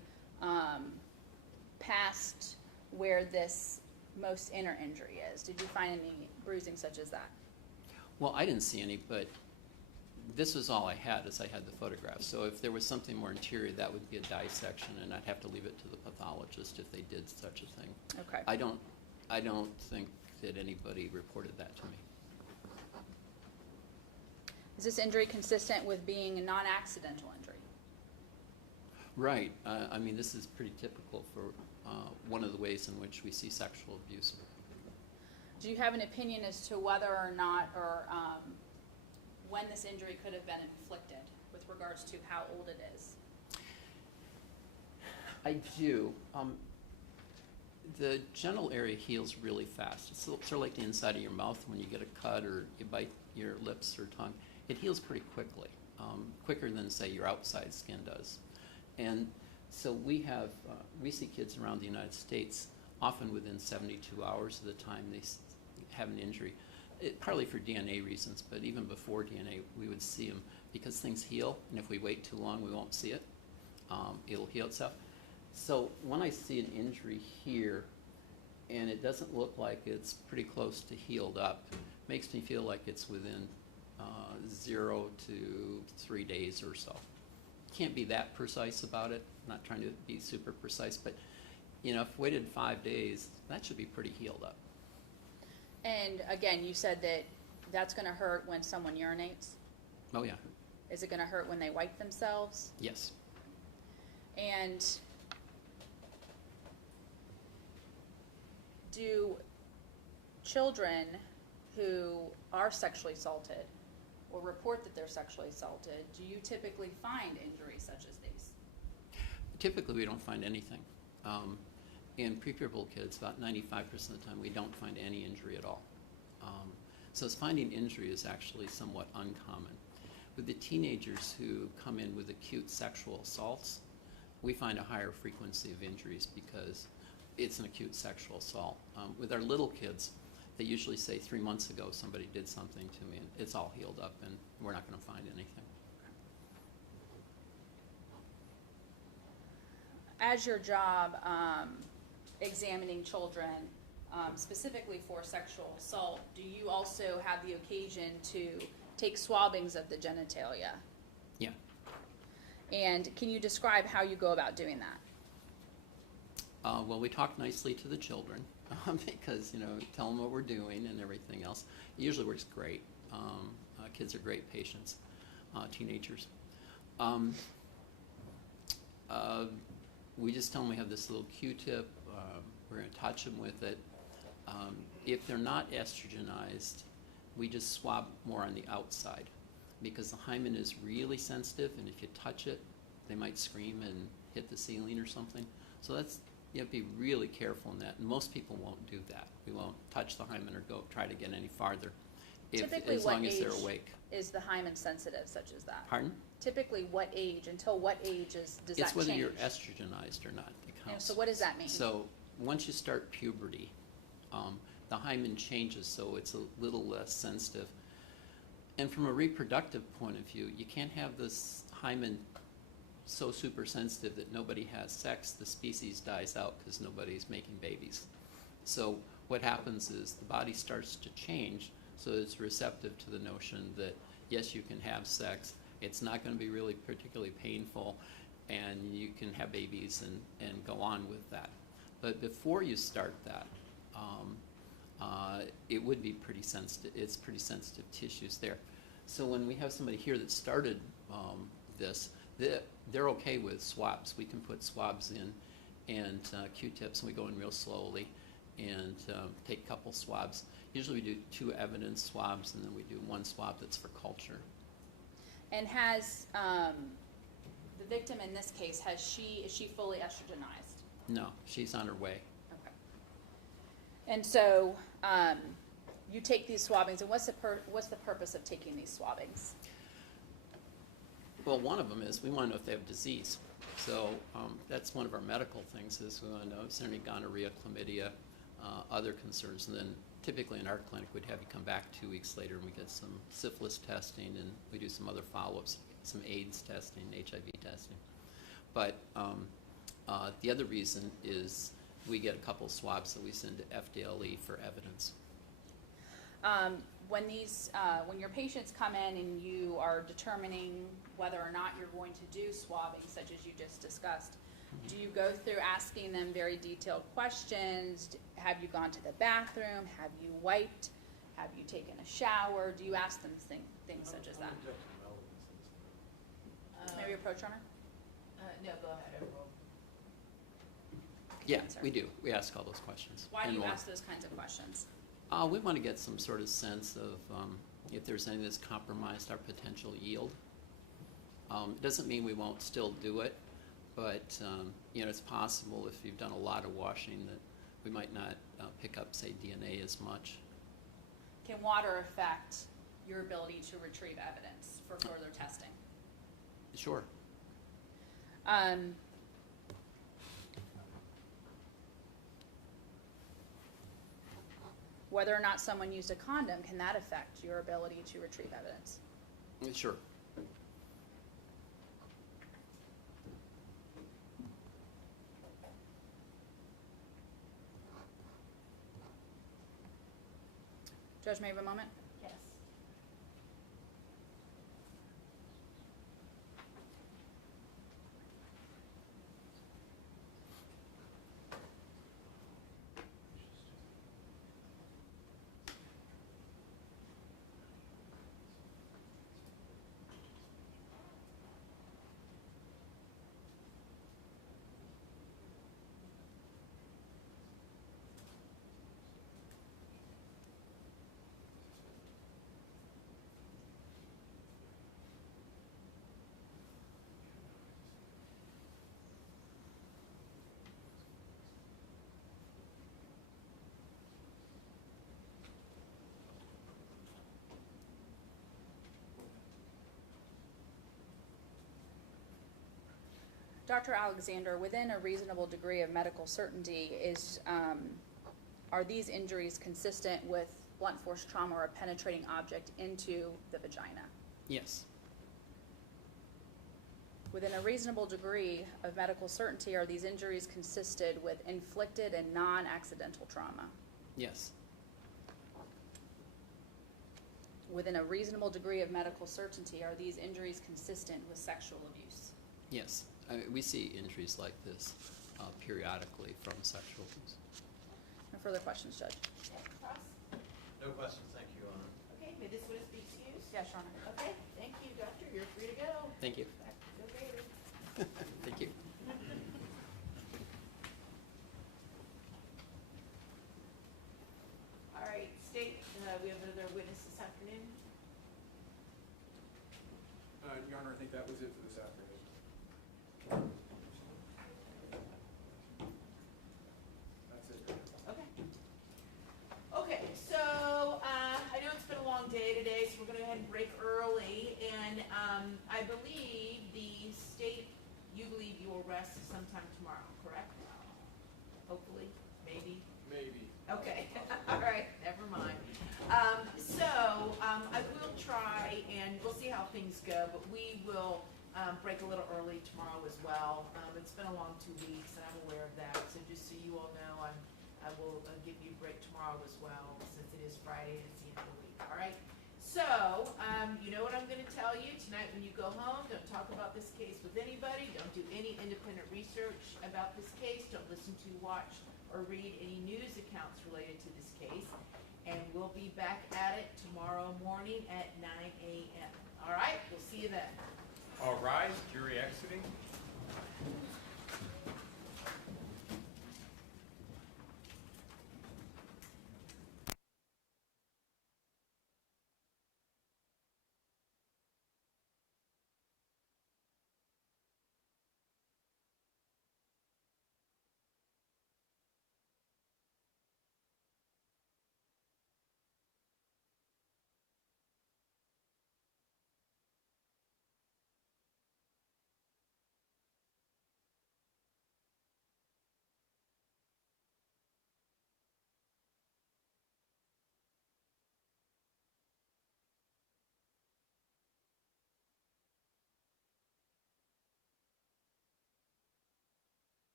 past where this most inner injury is? Did you find any bruising such as that? Well, I didn't see any, but this was all I had as I had the photograph. So if there was something more interior, that would be a dissection, and I'd have to leave it to the pathologist if they did such a thing. Okay. I don't think that anybody reported that to me. Is this injury consistent with being a non-accidental injury? Right. I mean, this is pretty typical for one of the ways in which we see sexual abuse. Do you have an opinion as to whether or not, or when this injury could have been inflicted with regards to how old it is? I do. The genital area heals really fast. It's sort of like the inside of your mouth when you get a cut or you bite your lips or tongue. It heals pretty quickly, quicker than, say, your outside skin does. And so we see kids around the United States, often within 72 hours of the time they have an injury, partly for DNA reasons, but even before DNA, we would see them because things heal, and if we wait too long, we won't see it. It'll heal itself. So when I see an injury here, and it doesn't look like it's pretty close to healed up, makes me feel like it's within 0 to 3 days or so. Can't be that precise about it. I'm not trying to be super precise, but if we waited 5 days, that should be pretty healed up. And again, you said that that's going to hurt when someone urinates. Oh yeah. Is it going to hurt when they wipe themselves? Yes. And do children who are sexually assaulted or report that they're sexually assaulted, do you typically find injuries such as these? Typically we don't find anything. In prepubertal kids, about 95% of the time, we don't find any injury at all. So finding injury is actually somewhat uncommon. With the teenagers who come in with acute sexual assaults, we find a higher frequency of injuries because it's an acute sexual assault. With our little kids, they usually say 3 months ago somebody did something to me and it's all healed up and we're not going to find anything. As your job examining children specifically for sexual assault, do you also have the occasion to take swabbings of the genitalia? Yeah. And can you describe how you go about doing that? Well, we talk nicely to the children because, tell them what we're doing and everything else. It usually works great. Kids are great patients, teenagers. We just tell them we have this little Q-tip. We're going to touch them with it. If they're not estrogenized, we just swab more on the outside because the hymen is really sensitive, and if you touch it, they might scream and hit the ceiling or something. So that's, you have to be really careful in that. And most people won't do that. We won't touch the hymen or go try to get any farther, Typically, as what long as age they're awake. is the hymen sensitive, such as that? Pardon? Typically, what age, until what age does that change? It's whether you're estrogenized or not that And counts. so what does that mean? So once you start puberty, the hymen changes, so it's a little less sensitive. And from a reproductive point of view, you can't have this hymen so super sensitive that nobody has sex, the species dies out because nobody's making babies. So what happens is the body starts to change, so it's receptive to the notion that yes, you can have sex, it's not going to be really particularly painful, and you can have babies and go on with that. But before you start that, it would be pretty sensitive. It's pretty sensitive tissues there. So when we have somebody here that started this, they're okay with swabs. We can put swabs in and Q-tips, and we go in real slowly and take a couple swabs. Usually we do 2 evidence swabs, and then we do 1 swab that's for culture. And has the victim in this case, is she fully estrogenized? No, she's on her way. Okay. And so you take these swabbings, and what's the purpose of taking these swabbings? Well, one of them is we want to know if they have disease. So that's one of our medical things is we want to know is there any gonorrhea, chlamydia, other concerns. And then typically in our clinic we'd have you come back 2 weeks later and we get some syphilis testing and we do some other follow-ups, some AIDS testing, HIV testing. But the other reason is we get a couple swabs that we send to FDLE for evidence. When your patients come in and you are determining whether or not you're going to do swabbing, such as you just discussed, do you go through asking them very detailed questions? Have you gone to the bathroom? Have you wiped? Have you taken a shower? Do you ask them things such as that? Maybe approach runner? No, go ahead. Yeah, Answer. we do. We ask all those questions. Why do and you more. ask those kinds of questions? We want to get some sort of sense of if there's anything that's compromised our potential yield. It doesn't mean we won't still do it, but it's possible if you've done a lot of washing that we might not pick up, say, DNA as much. Can water affect your ability to retrieve evidence for further testing? Sure. Whether or not someone used a condom, can that affect your ability to retrieve evidence? Sure. Judge, may I have a moment? Yes. Dr. Alexander, within a reasonable degree of medical certainty, are these injuries consistent with blunt force trauma or a penetrating object into the vagina? Yes. Within a reasonable degree of medical certainty, are these injuries consisted with inflicted and non-accidental trauma? Yes. Within a reasonable degree of medical certainty, are these injuries consistent with sexual abuse? Yes. We see injuries like this periodically from sexual abuse. No further questions, Judge? Ross? No questions, thank you, Your Honor. Okay, may this witness be excused? Yes, Your Honor. Okay, thank you, doctor, you're free to go. Thank you. Back to the Bailey. Thank you. All right, state, we have another witness this afternoon. Your Honor, I think that was it for this afternoon. we're gonna go ahead and break early, and, I believe the state, you believe you will rest sometime tomorrow, correct? Hopefully, maybe? Maybe. Okay, all right, never mind. I will try, and we'll see how things go, but we will, break a little early tomorrow as well. It's been a long 2 weeks, and I'm aware of that, so just so you all know, I will give you a break tomorrow as well, since it is Friday and it's the end of the week, all right? So, you know what I'm gonna tell you, tonight when you go home, don't talk about this case with anybody, don't do any independent research about this case, don't listen to, watch, or read any news accounts related to this case, and we'll be back at it tomorrow morning at 9 a.m. All right, we'll see you then. All rise, jury exiting.